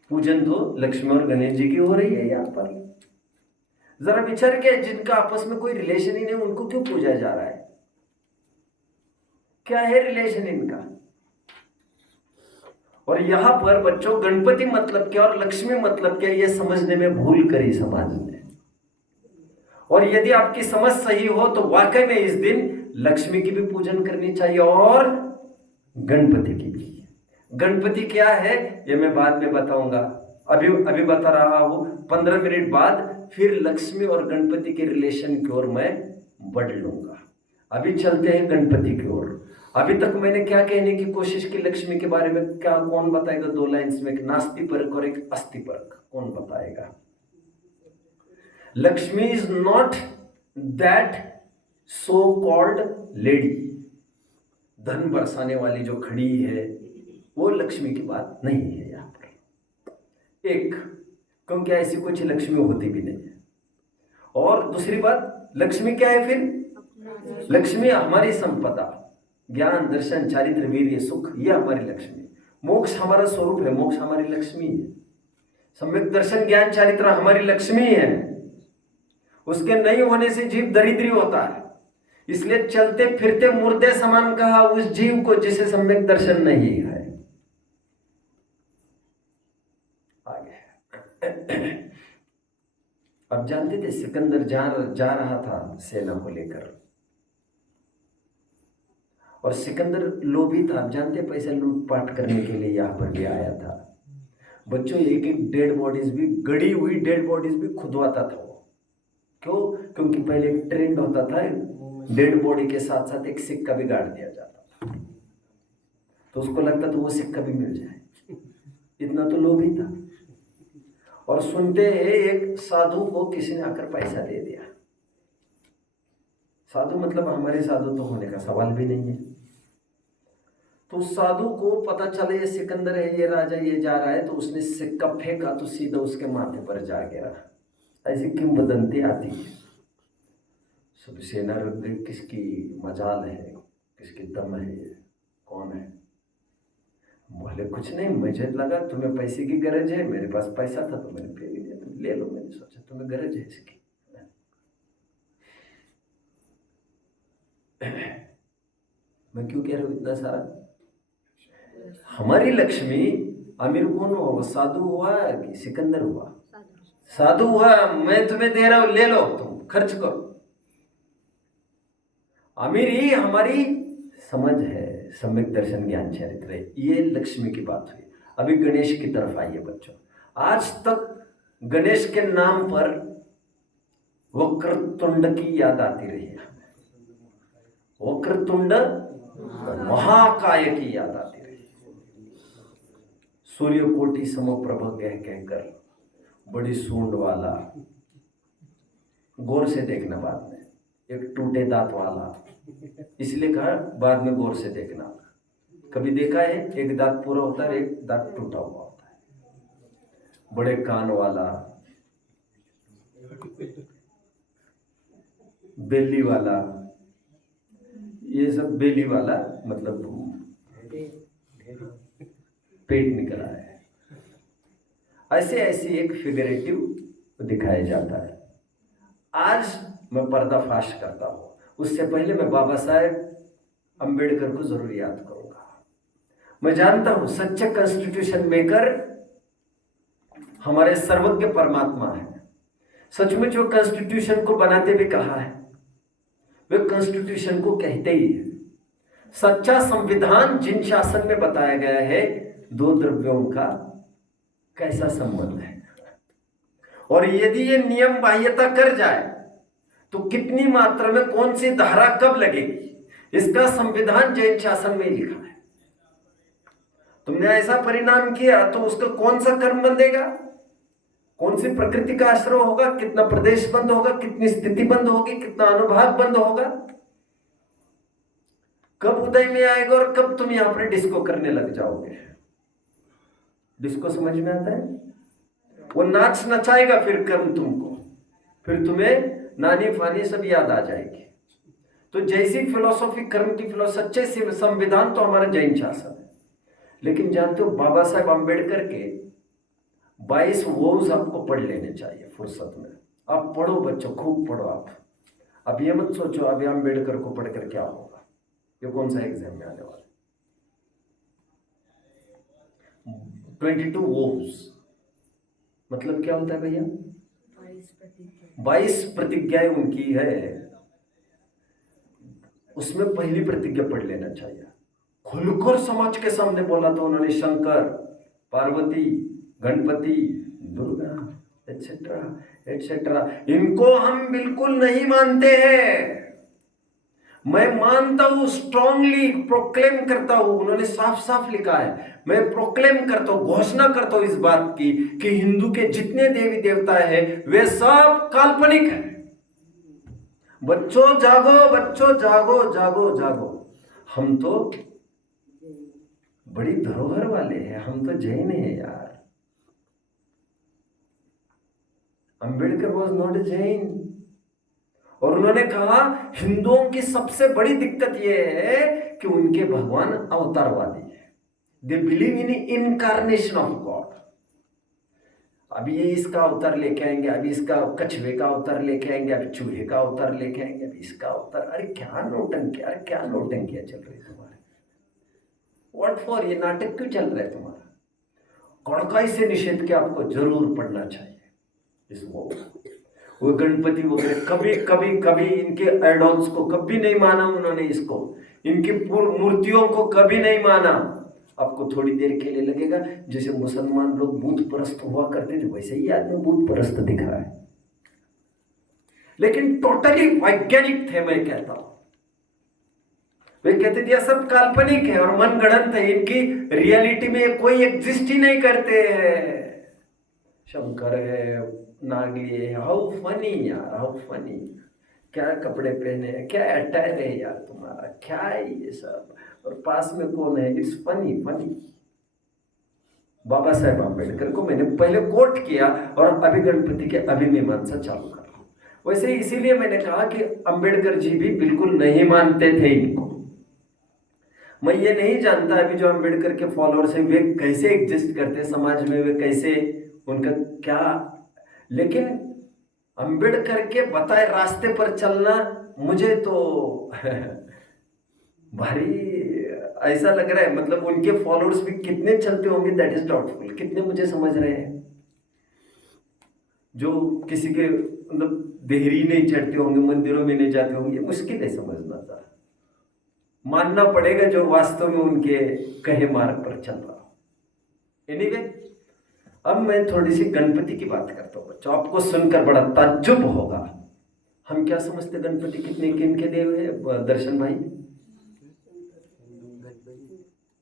पूजन तो लक्ष्मी और गणेश जी की हो रही है यहाँ पर। जरा विचार किया, जिनका आपस में कोई रिलेशन ही नहीं उनको क्यों पूजा जा रहा है? क्या है रिलेशन इनका? और यहां पर बच्चों गणपति मतलब क्या और लक्ष्मी मतलब क्या, यह समझने में भूल करी समाज ने। और यदि आपकी समझ सही हो तो वाकई में इस दिन लक्ष्मी की भी पूजन करनी चाहिए और गणपति की भी। गणपति क्या है ये मैं बाद में बताऊंगा, अभी बता रहा हूं। 15 मिनट बाद फिर लक्ष्मी और गणपति के रिलेशन की ओर मैं बढ़ लूंगा। अभी चलते हैं गणपति की ओर। अभी तक मैंने क्या कहने की कोशिश की लक्ष्मी के बारे में? क्या कौन बताएगा 2 लाइन्स में? एक नास्ति परक और एक अस्ति परक। कौन बताएगा? Lakshmi is not that so called lady. धन बरसाने वाली जो खड़ी है वो लक्ष्मी की बात नहीं है यहां पर। एक, क्योंकि ऐसी कुछ लक्ष्मी होती भी नहीं है। और दूसरी बात, लक्ष्मी क्या है फिर? लक्ष्मी हमारी संपदा, ज्ञान दर्शन चारित्र वीर्य सुख, यह हमारी लक्ष्मी। मोक्ष हमारा स्वरूप है, मोक्ष हमारी लक्ष्मी है। सम्यक दर्शन ज्ञान चारित्र हमारी लक्ष्मी है। उसके नहीं होने से जीव दरिद्री होता है। इसलिए चलते फिरते मुर्दे समान कहा उस जीव को जिसे सम्यक दर्शन नहीं है। आगे अब जानते थे सिकंदर जा रहा था सेना को लेकर, और सिकंदर लोभी था। आप जानते पैसा लूटपाट करने के लिए यहां पर भी आया था। बच्चों एक एक डेड बॉडीज भी, गड़ी हुई डेड बॉडीज भी खुदवाता था वो। क्यों? क्योंकि पहले एक ट्रेंड होता था, डेड बॉडी के साथ साथ एक सिक्का भी गाड़ दिया जाता था, तो उसको लगता था वो सिक्का भी मिल जाए। इतना तो लोभी था। और सुनते हैं एक साधु को किसी ने आकर पैसा दे दिया। साधु मतलब हमारे साधु तो होने का सवाल भी नहीं है। तो साधु को पता चले ये सिकंदर है, ये राजा, ये जा रहा है, तो उसने सिक्का फेंका तो सीधा उसके माथे पर जा गिरा। ऐसी किंवदंती आती है। सब सेना रख गई, किसकी मजाल है, किसकी दम है, ये कौन है? बोले कुछ नहीं, मुझे लगा तुम्हें पैसे की गरज है, मेरे पास पैसा था तो मैंने फेंक दिया, तुम ले लो। मैंने सोचा तुम्हें गरज है इसकी। मैं क्यों कह रहा हूं इतना सारा? हमारी लक्ष्मी अमीर कौन हुआ? वो साधु हुआ कि सिकंदर हुआ? साधु हुआ। मैं तुम्हें दे रहा हूं, ले लो, तुम खर्च करो। अमीरी हमारी समझ है, सम्यक दर्शन ज्ञान चरित्र है। ये लक्ष्मी की बात हुई। अभी गणेश की तरफ आइए बच्चों। आज तक गणेश के नाम पर वक्रतुंड की याद आती रही है, वक्रतुंड महाकाय की याद आती रही, सूर्यकोटि समप्रभ कहकर बड़ी सूंड वाला, गौर से देखना बाद में, एक टूटे दांत वाला, इसलिए कहा बाद में गौर से देखना। कभी देखा है एक दांत पूरा होता है, एक दांत टूटा हुआ होता है। बड़े कान वाला, बेली वाला, ये सब बेली वाला मतलब पेट निकला है। ऐसे ऐसे एक फिगरेटिव दिखाया जाता है। आज मैं पर्दाफाश करता हूँ, उससे पहले मैं बाबा साहेब अंबेडकर को जरूर याद करूंगा। मैं जानता हूं सच्चे कॉन्स्टिट्यूशन मेकर हमारे सर्वज्ञ परमात्मा है। सचमुच वो कॉन्स्टिट्यूशन को बनाते भी कहा है, वे कॉन्स्टिट्यूशन को कहते ही है। सच्चा संविधान जिन शासन में बताया गया है, दो द्रव्यों का कैसा संबंध है, और यदि ये नियम बाह्यता कर जाए तो कितनी मात्रा में कौन सी धारा कब लगेगी, इसका संविधान जैन शासन में लिखा है। तुमने ऐसा परिणाम किया तो उसका कौन सा कर्म बंधेगा, कौन सी प्रकृति का आश्रय होगा, कितना प्रदेश बंद होगा, कितनी स्थिति बंद होगी, कितना अनुभाग बंद होगा, कब उदय में आएगा और कब तुम यहां पर डिस्को करने लग जाओगे। डिस्को समझ में आता है? वो नाच नचाएगा फिर कर्म तुमको, फिर तुम्हें नानी फानी सब याद आ जाएगी। तो जैसी फिलोसॉफी कर्म की फिलोसॉफी, सच्चे से संविधान तो हमारा जैन शासन है। लेकिन जानते हो बाबा साहेब अम्बेडकर के 22 वोज आपको पढ़ लेने चाहिए फुर्सत में। आप पढ़ो बच्चों, खूब पढ़ो। आप अब ये मत सोचो अभी अम्बेडकर को पढ़कर क्या होगा, ये कौन सा एग्जाम में आने वाला। 22 वोज मतलब क्या होता है भैया? 22 प्रतिज्ञाएं उनकी है, उसमें पहली प्रतिज्ञा पढ़ लेना चाहिए। खुलकर समाज के सामने बोला तो उन्होंने शंकर, पार्वती, गणपति, दुर्गा एटसेट्रा एटसेट्रा, इनको हम बिल्कुल नहीं मानते हैं। मैं मानता हूं, स्ट्रांगली प्रोक्लेम करता हूं, उन्होंने साफ साफ लिखा है। मैं प्रोक्लेम करता हूं, घोषणा करता हूं इस बात की कि हिंदू के जितने देवी देवता हैं वे सब काल्पनिक हैं। बच्चों जागो, बच्चों जागो जागो जागो। हम तो बड़ी धरोहर वाले हैं, हम तो जैन हैं यार। Ambedkar was not a Jain. और उन्होंने कहा हिंदुओं की सबसे बड़ी दिक्कत यह है कि उनके भगवान अवतारवादी है। They believe in incarnation of God. अभी ये इसका अवतार लेके आएंगे, अभी इसका कछुए का अवतार लेके आएंगे, अभी चूहे का अवतार लेके आएंगे, अभी इसका अवतार। अरे क्या नौटंकी, अरे क्या नौटंकियां चल रही तुम्हारे। व्हाट फॉर, ये नाटक क्यों चल रहा है तुम्हारा? कड़काई से निषेध के आपको जरूर पढ़ना चाहिए इसको। वो गणपति वगैरह कभी कभी कभी इनके आइडल्स को कभी नहीं माना उन्होंने, इसको इनकी मूर्तियों को कभी नहीं माना। आपको थोड़ी देर के लिए लगेगा जैसे मुसलमान लोग बूत परस्त हुआ करते थे, वैसे ही आदमी बूत परस्त दिख रहा है, लेकिन टोटली वैज्ञानिक थे। मैं कहता हूं वे कहते थे सब काल्पनिक है और मनगढ़ंत है, इनकी रियलिटी में कोई एग्जिस्ट ही नहीं करते हैं। शंकर है, नागली है, हाउ फनी यार, हाउ फनी। क्या कपड़े पहने हैं, क्या अटायर है यार तुम्हारा, क्या है ये सब, और पास में कौन है, it's funny funny. Baba Saheb Ambedkar को मैंने पहले कोट किया और अभी गणपति के अभिमीमांसा चालू कर रहा हूं। वैसे इसीलिए मैंने कहा कि अम्बेडकर जी भी बिल्कुल नहीं मानते थे इनको। मैं ये नहीं जानता अभी जो अम्बेडकर के फॉलोअर्स हैं वे कैसे एग्जिस्ट करते समाज में, वे कैसे, उनका क्या, लेकिन अंबेडकर के बताए रास्ते पर चलना मुझे तो भारी ऐसा लग रहा है। मतलब उनके फॉलोअर्स भी कितने चलते होंगे दैट इज डाउटफुल। कितने मुझे समझ रहे हैं जो किसी के मतलब देहरी नहीं चढ़ते होंगे, मंदिरों में नहीं जाते होंगे, मुश्किल है समझना था। मानना पड़ेगा जो वास्तव में उनके कहे मार्ग पर चल रहा हो। एनीवे, अब मैं थोड़ी सी गणपति की बात करता हूँ बच्चों, आपको सुनकर बड़ा ताज्जुब होगा। हम क्या समझते गणपति कितने किन के देव है दर्शन भाई?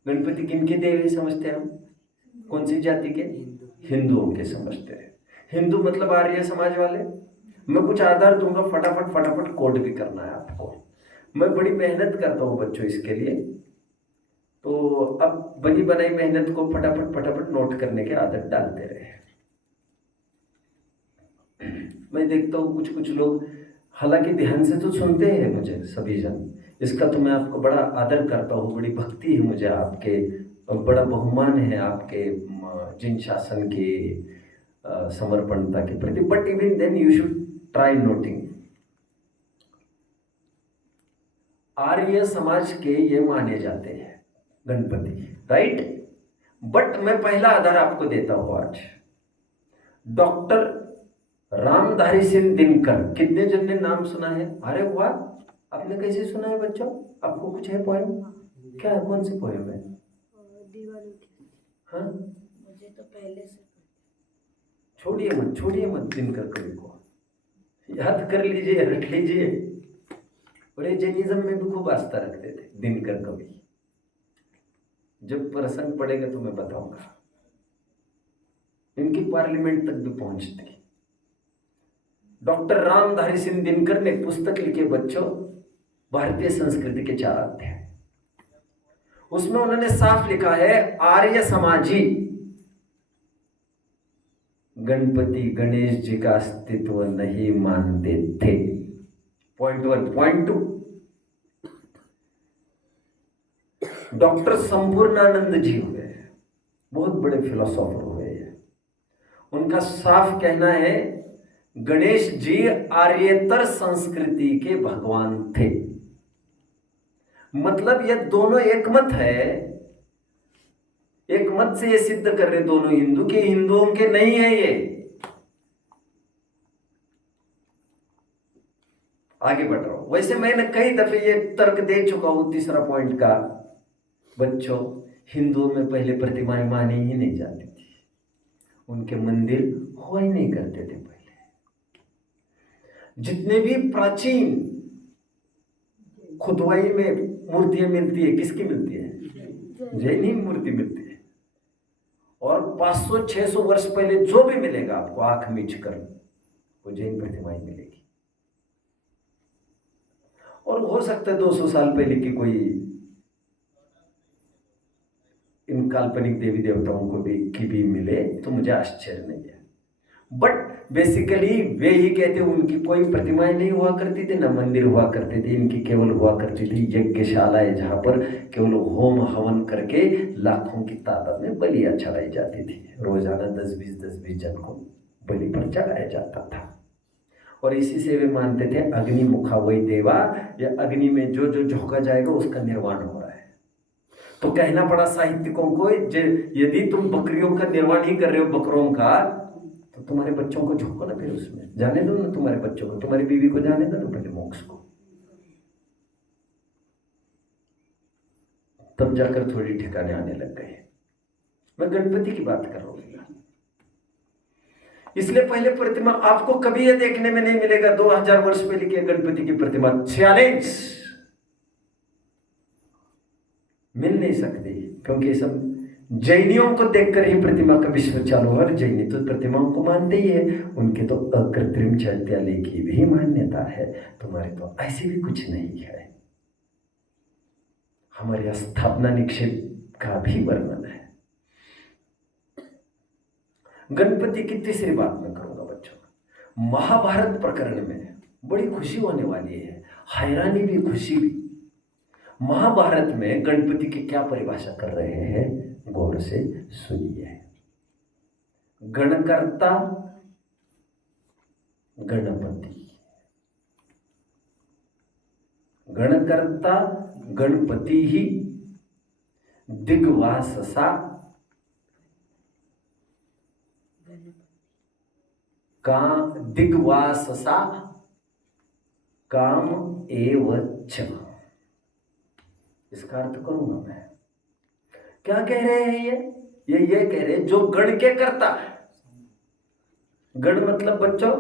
गणपति किन के देव है समझते हैं हम? कौन सी जाति के? हिंदुओं के समझते हैं। हिंदू मतलब आर्य समाज वाले। मैं कुछ आधार दूंगा, फटाफट फटाफट कोड भी करना है आपको। मैं बड़ी मेहनत करता हूँ बच्चों इसके लिए, तो अब बनी बनाई मेहनत को फटाफट फटाफट नोट करने की आदत डालते रहे। मैं देखता हूँ कुछ कुछ लोग हालांकि ध्यान से तो सुनते हैं मुझे सभी जन, इसका तो मैं आपको बड़ा आदर करता हूँ, बड़ी भक्ति है मुझे आपके, बड़ा बहुमान है आपके जिन शासन के समर्पणता के प्रति। But even then you should try noting. Arya Samaj के ये माने जाते हैं गणपति, राइट? बट मैं पहला आधार आपको देता हूं आज। डॉक्टर रामधारी सिंह दिनकर, कितने जन ने नाम सुना है? अरे वाह, आपने कैसे सुना है बच्चों? आपको कुछ है पोएम? क्या है, कौन सी पोएम है? दीवारों की। हाँ, मुझे तो पहले से छोड़िए मत दिनकर कवि को, याद कर लीजिए, रख लीजिए। बड़े जैनिज्म में भी खूब आस्था रखते थे दिनकर कवि। जब प्रसंग पड़ेगा तो मैं बताऊंगा। इनकी पार्लियामेंट तक भी पहुंचती। डॉक्टर रामधारी सिंह दिनकर ने पुस्तक लिखे बच्चों, भारतीय संस्कृति के 4 अध्याय। उसमें उन्होंने साफ लिखा है आर्य समाजी गणपति गणेश जी का अस्तित्व नहीं मानते थे। पॉइंट 1। पॉइंट 2, डॉक्टर संपूर्णानंद जी हुए, बहुत बड़े फिलोसोफर हुए हैं। उनका साफ कहना है गणेश जी आर्येतर संस्कृति के भगवान थे। मतलब ये दोनों एक मत है, एक मत से ये सिद्ध कर रहे दोनों हिंदू के, हिंदुओं के नहीं है ये। आगे बढ़ रहा हूं। वैसे मैंने कई दफे ये तर्क दे चुका हूं तीसरा पॉइंट का। बच्चों, हिंदुओं में पहले प्रतिमाएं मानी ही नहीं जाती थी, उनके मंदिर हुआ ही नहीं करते थे। पहले जितने भी प्राचीन खुदवाई में मूर्तियां मिलती है, किसकी मिलती है? जैन ही मूर्ति मिलती है। और 500-600 वर्ष पहले जो भी मिलेगा आपको आंख मीच कर, वो जैन प्रतिमाएं मिलेगी। और हो सकता है 200 साल पहले की कोई इन काल्पनिक देवी देवताओं को भी मिले तो मुझे आश्चर्य नहीं है। बट बेसिकली वे ही कहते उनकी कोई प्रतिमाएं नहीं हुआ करती थी, ना मंदिर हुआ करते थे। इनकी केवल हुआ करती थी यज्ञशालाएं, जहां पर केवल होम हवन करके लाखों की तादाद में बलियां चढ़ाई जाती थी। रोजाना 10-20 जन को बलि पर चढ़ाया जाता था। और इसी से वे मानते थे अग्नि मुखा वही देवा, या अग्नि में जो जो झोंका जाएगा उसका निर्वाण हो रहा है। तो कहना पड़ा साहित्यिकों को, यदि तुम बकरियों का निर्वाण ही कर रहे हो, बकरों का, तो तुम्हारे बच्चों को झोंको ना, फिर उसमें जाने दो ना, तुम्हारे बच्चों को, तुम्हारी बीवी को जाने दो ना पहले मोक्ष को, तब जाकर थोड़ी ठिकाने आने लग गए। मैं गणपति की बात कर रहा हूं। इसलिए पहले प्रतिमा आपको कभी यह देखने में नहीं मिलेगा 2000 वर्ष पहले की गणपति की प्रतिमा। चैलेंज मिल नहीं सकती, क्योंकि सब जैनियों को देखकर ही प्रतिमा का विश्व चालू है। और जैनी तो प्रतिमाओं को मानते ही है, उनके तो अकृत्रिम चैत्यालय की भी मान्यता है। तुम्हारे तो ऐसे भी कुछ नहीं है। हमारे स्थापना निक्षेप का भी वर्णन है। गणपति की तीसरी बात मैं करूंगा बच्चों। महाभारत प्रकरण में बड़ी खुशी होने वाली है, हैरानी भी खुशी भी। महाभारत में गणपति की क्या परिभाषा कर रहे हैं, गौर से सुनिए। गणकर्ता गणपति, गणकर्ता गणपति ही दिग्वाससा दिग्वाससा काम एवच। इसका अर्थ करूंगा मैं। क्या कह रहे हैं ये कह रहे हैं जो गण के करता है। गण मतलब बच्चों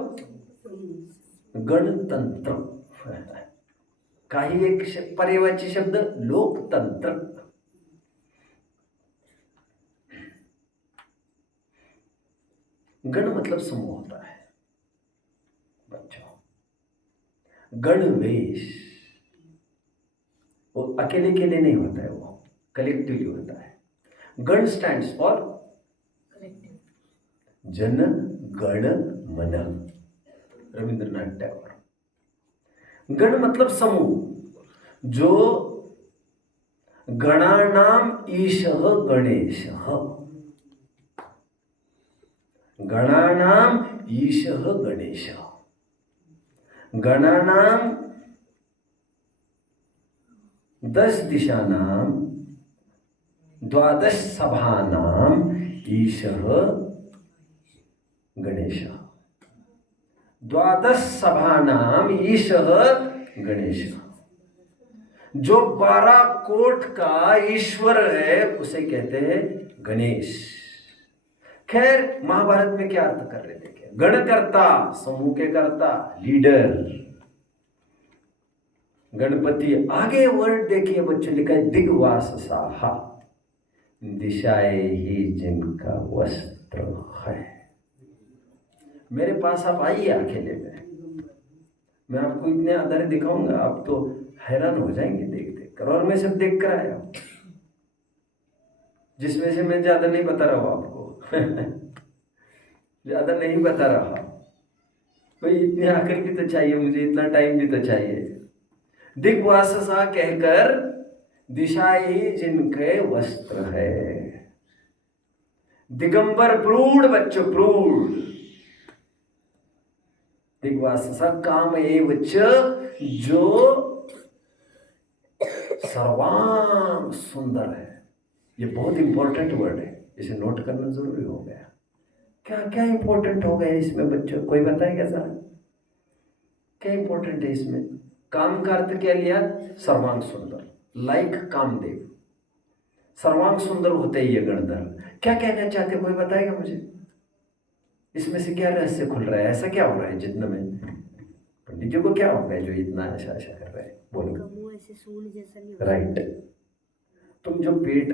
गणतंत्र, काही एक पर्यायवाची शब्द लोकतंत्र. गण मतलब समूह होता है बच्चों. गणवेश वो अकेले अकेले नहीं होता है, वो कलेक्टिवली होता है. गण स्टैंड्स फॉर जन गण मन, रविंद्रनाथ टैगोर. गण मतलब समूह. जो गणानाम ईशः गणेशः, गणानाम ईशः गणेशः, गणानाम 10 दिशानाम 12 सभानाम ईशः गणेशः. 12 सभानाम ईशः गणेशः. जो 12 कोट का ईश्वर है उसे कहते हैं गणेश. खैर, महाभारत में क्या अर्थ कर रहे थे? गणकर्ता, समूह के कर्ता, लीडर, गणपति. आगे वर्ड देखिए बच्चों, लिखा है दिग्वास साहा, दिशाए ही जिनका वस्त्र है. मेरे पास आप आइए अकेले में, मैं आपको इतने अधर दिखाऊंगा, आप तो हैरान हो जाएंगे देख देख कर. और मैं सब देख कर आया हूं, जिसमें से मैं ज्यादा नहीं बता रहा हूं आपको. ज्यादा नहीं बता रहा भाई, इतने आकर भी तो चाहिए मुझे, इतना टाइम भी तो चाहिए. दिग्वाससा कहकर दिशा ही जिनके वस्त्र है. दिगंबर प्रूढ़ बच्चों, प्रूढ़. दिग्वाससा काम एवच, जो सर्वांग सुंदर है. ये बहुत इंपॉर्टेंट वर्ड है, इसे नोट करना जरूरी हो गया. क्या क्या इंपॉर्टेंट हो गया इसमें बच्चों, कोई बताएगा सर? क्या इंपॉर्टेंट है इसमें? काम का अर्थ क्या लिया? सर्वांग सुंदर, लाइक कामदेव. सर्वांग सुंदर होते ही ये गणधर्म. क्या कहना चाहते, कोई बताएगा मुझे? इसमें से क्या रहस्य खुल रहा है? ऐसा क्या हो रहा है जितना में पंडित जी को क्या हो गया जो इतना ऐसा ऐसा कर रहे हैं? बोलो. ऐसे सूंड जैसा नहीं होता. राइट. तुम जो पेट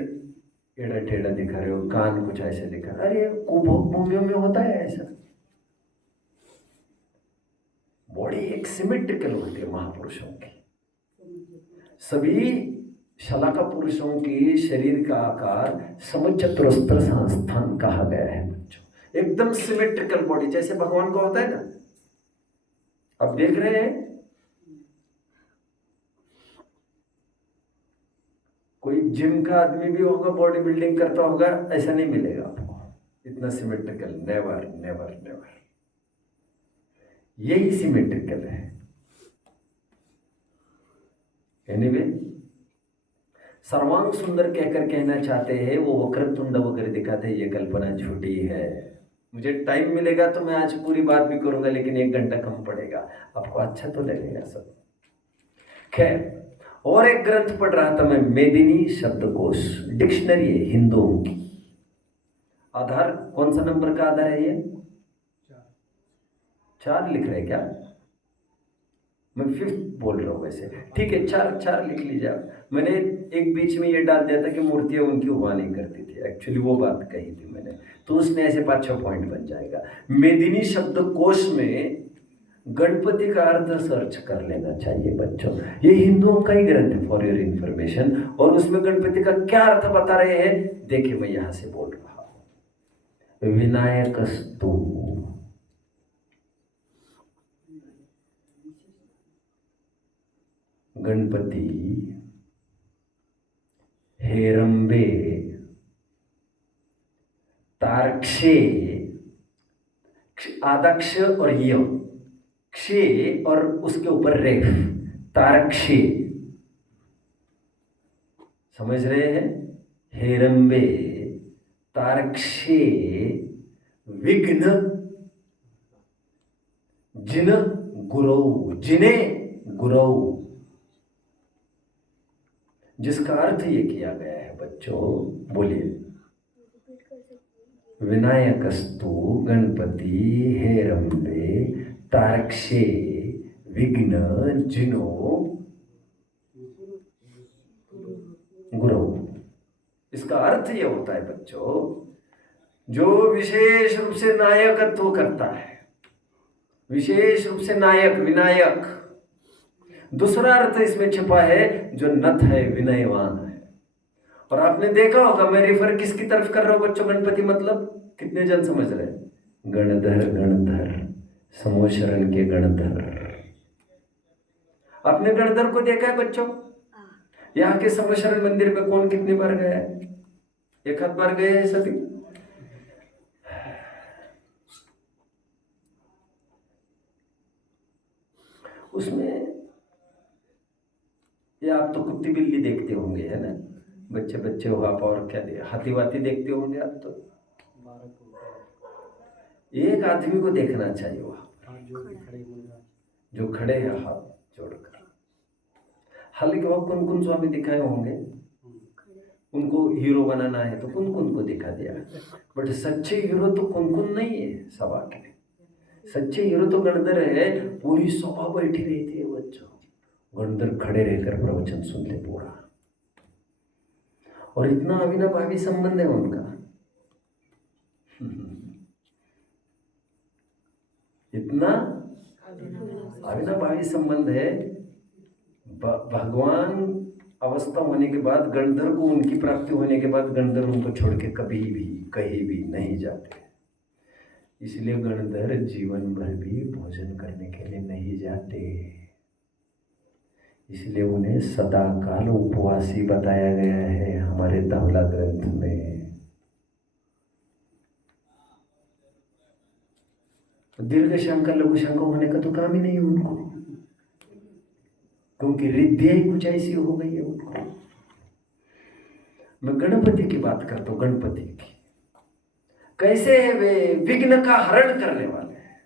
टेढ़ा टेढ़ा दिखा रहे हो, कान कुछ ऐसे दिखा, अरे भूमियों में होता है ऐसा. बॉडी एक सिमेट्रिकल होती है महापुरुषों की. सभी शलाका पुरुषों के शरीर का आकार समचतुरस्र संस्थान कहा गया है बच्चों. एकदम सिमेट्रिकल बॉडी, जैसे भगवान को होता है ना. अब देख रहे हैं, कोई जिम का आदमी भी होगा, बॉडी बिल्डिंग करता होगा, ऐसा नहीं मिलेगा आपको इतना सिमेट्रिकल. Never never never. यही सिमेट्रिकल है. एनीवे, सर्वांग सुंदर कहकर कहना चाहते हैं, वो वक्रतुंड वगैरह दिखाते हैं, ये कल्पना झूठी है. मुझे टाइम मिलेगा तो मैं आज पूरी बात भी करूंगा, लेकिन 1 घंटा कम पड़ेगा. आपको अच्छा तो लगेगा सब. खैर, और एक ग्रंथ पढ़ रहा था मैं, मेदिनी शब्दकोश, डिक्शनरी है हिंदुओं की. आधार कौन सा नंबर का आधार है ये? 4 लिख रहे क्या? मैं 5th बोल रहा हूँ वैसे. ठीक है, 4 लिख लीजिए आप. मैंने एक बीच में ये डाल दिया था कि मूर्तियां उनकी हुआ नहीं करती थी. एक्चुअली वो बात कही थी मैंने, तो उसमें ऐसे 5-6 पॉइंट बन जाएगा. मेदिनी शब्दकोश में गणपति का अर्थ सर्च कर लेना चाहिए बच्चों. ये हिंदुओं का ही ग्रंथ है फॉर योर इंफॉर्मेशन. और उसमें गणपति का क्या अर्थ बता रहे हैं, देखिए मैं यहां से बोल रहा हूं. विनायकस्तु, गणपति, हेरंबे, तारक्षे, आदक्ष और य, क्षे और उसके ऊपर रेफ, तारक्षे. समझ रहे हैं? हेरंबे, तारक्षे, विघ्न, जिन गुरौ, जिने गुरौ, जिसका अर्थ ये किया गया है बच्चों. बोलिए. विनायकस्तु, गणपति, हेरंबे, तारक्षे, विघ्न जिनो गुरु। इसका अर्थ यह होता है बच्चों, जो विशेष रूप से नायकत्व करता है, विशेष रूप से नायक विनायक। दूसरा अर्थ इसमें छिपा है, जो नत है विनयवान है। और आपने देखा होगा, मैं रेफर किसकी तरफ कर रहा हूं बच्चों? गणपति मतलब कितने जन समझ रहे हैं? गणधर गणधर, समोशरण के गणधर। आपने गणधर को देखा है बच्चों? यहाँ के समोशरण मंदिर में कौन कितनी बार गया है? एक आध बार गए हैं सभी? उसमें ये आप तो कुत्ती बिल्ली देखते होंगे, है ना? बच्चे बच्चे हो आप, और क्या दे, हाथी वाथी देखते होंगे आप तो। एक आदमी को देखना चाहिए वहां, जो खड़े हैं हाथ जोड़कर। हालांकि वहां कौन कौन स्वामी दिखाए होंगे, उनको हीरो बनाना है तो कौन कौन को दिखा दिया, बट सच्चे हीरो तो कौन कौन नहीं है सभा के। सच्चे हीरो तो गणधर है। पूरी सभा बैठी रहती है बच्चों, गणधर खड़े रहकर प्रवचन सुनते पूरा, और इतना अविनाभावी संबंध है उनका। इतना अविनाभावी संबंध है। भगवान अवस्था होने के बाद, गणधर को उनकी प्राप्ति होने के बाद, गणधर उनको छोड़ के कभी भी कहीं भी नहीं जाते। इसलिए गणधर जीवन भर भी भोजन करने के लिए नहीं जाते। इसलिए उन्हें सदा काल उपवासी बताया गया है हमारे धवला ग्रंथ में। दीर्घ शंका लघु शंका होने का तो काम ही नहीं उनको, क्योंकि रिद्धि ही कुछ ऐसी हो गई है उनको। मैं गणपति की बात करता हूं, गणपति की कैसे वे विघ्न का हरण करने वाले हैं,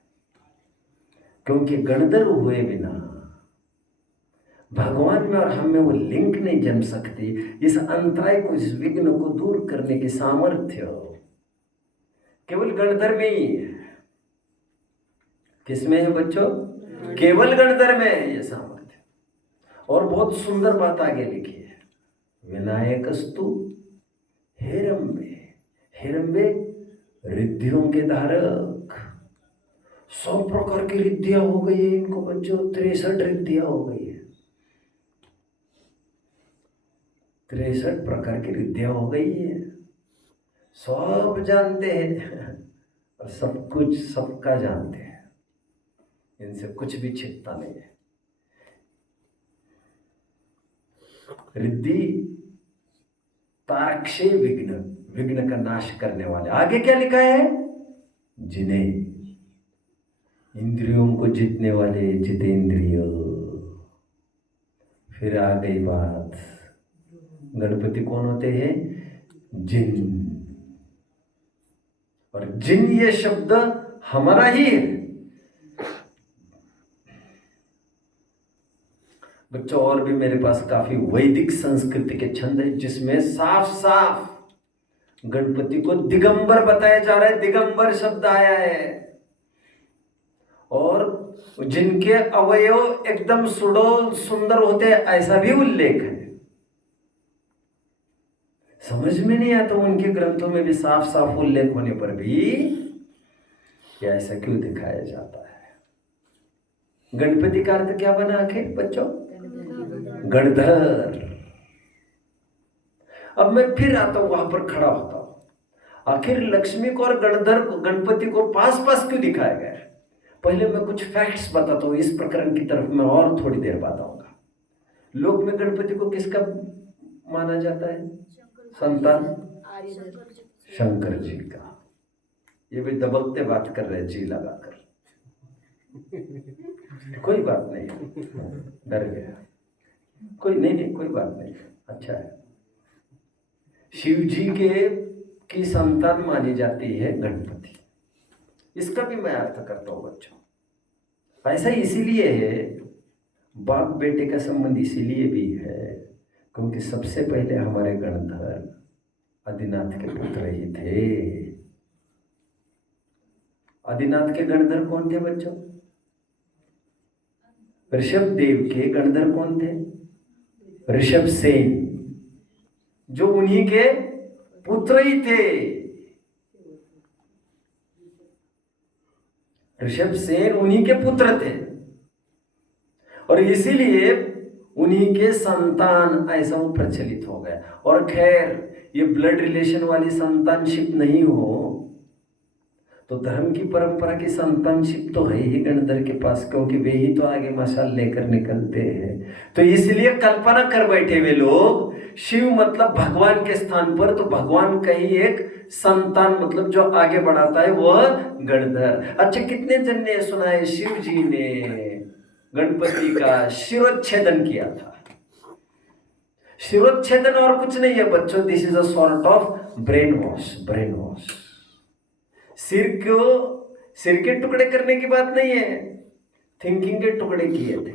क्योंकि गणधर हुए बिना भगवान में और हम में वो लिंक नहीं जम सकती। इस अंतराय को, इस विघ्न को दूर करने की सामर्थ्य केवल गणधर में ही है। किसमें है बच्चों? केवल गणधर में है ये सामर्थ्य। और बहुत सुंदर बात आगे लिखी है, विनायकस्तु हेरंबे। हेरंबे रिद्धियों के धारक। 100 प्रकार की रिद्धियां हो गई है इनको बच्चों, 63 रिद्धियां हो गई है। 63 प्रकार की रिद्धियां हो गई है। सब जानते हैं और सब कुछ सबका जानते हैं, इनसे कुछ भी छिपता नहीं है। रिद्धि तारक्षे विघ्न, विघ्न का नाश करने वाले। आगे क्या लिखा है? जिन्हें इंद्रियों को जीतने वाले जितेंद्रिय। फिर आ गई बात, गणपति कौन होते हैं? जिन। और जिन ये शब्द हमारा ही है बच्चों। और भी मेरे पास काफी वैदिक संस्कृति के छंद है, जिसमें साफ साफ गणपति को दिगंबर बताया जा रहा है। दिगंबर शब्द आया है, और जिनके अवयव एकदम सुडौल सुंदर होते हैं ऐसा भी उल्लेख है। समझ में नहीं आता उनके ग्रंथों में भी साफ साफ उल्लेख होने पर भी ये ऐसा क्यों दिखाया जाता है? गणपति का अर्थ क्या बना आखिर बच्चों? गणधर। अब मैं फिर आता हूं, वहां पर खड़ा होता हूं। आखिर लक्ष्मी को और गणधर को, गणपति को पास पास क्यों दिखाया गया है? पहले मैं कुछ फैक्ट्स बताता हूं, इस प्रकरण की तरफ मैं और थोड़ी देर बाद आऊंगा। लोक में गणपति को किसका माना जाता है? संतान शंकर जी का। ये भी दबकते बात कर रहे जी लगाकर। कोई बात नहीं, डर गया। कोई नहीं, कोई बात नहीं, अच्छा है। शिव जी के की संतान मानी जाती है गणपति। इसका भी मैं अर्थ करता हूं बच्चों। ऐसा इसीलिए है, बाप बेटे का संबंध इसीलिए भी है क्योंकि सबसे पहले हमारे गणधर आदिनाथ के पुत्र ही थे। आदिनाथ के गणधर कौन थे बच्चों? ऋषभ देव के गणधर कौन थे? ऋषभ सेन, जो उन्हीं के पुत्र ही थे। ऋषभ सेन उन्हीं के पुत्र थे और इसीलिए उन्हीं के संतान ऐसा वो प्रचलित हो गया। और खैर ये ब्लड रिलेशन वाली संतानशिप नहीं हो तो धर्म की परंपरा की संतानशिप तो है ही गणधर के पास, क्योंकि वे ही तो आगे मशाल लेकर निकलते हैं। तो इसलिए कल्पना कर बैठे वे लोग, शिव मतलब भगवान के स्थान पर, तो भगवान का ही एक संतान मतलब जो आगे बढ़ाता है वह गणधर। अच्छा, कितने जन ने सुना है शिव जी ने गणपति का शिरोच्छेदन किया था? शिरोच्छेदन और कुछ नहीं है बच्चों, this is a sort of brain wash. Brain wash सिर के टुकड़े करने की बात नहीं है, थिंकिंग के टुकड़े किए थे।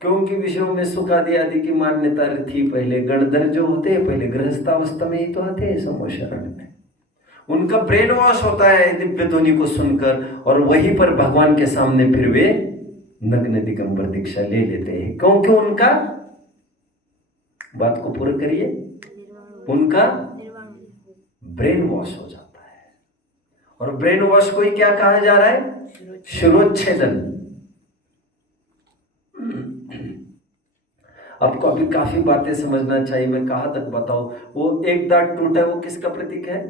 क्योंकि विषयों में सुख आदि आदि की मान्यता थी पहले। गणधर जो होते हैं पहले गृहस्थावस्था में ही तो आते हैं समोशरण में। उनका ब्रेन वॉश होता है दिव्य ध्वनि को सुनकर, और वहीं पर भगवान के सामने फिर वे नग्न दिगंबर दीक्षा ले लेते हैं। क्योंकि उनका, बात को पूरा करिए, उनका ब्रेन वॉश हो जाता है। और ब्रेन वॉश को ही क्या कहा जा रहा है? शिरोच्छेदन। आपको अभी काफी बातें समझना चाहिए, मैं कहाँ तक बताऊं। वो एक दांत टूटा है, वो किसका प्रतीक है?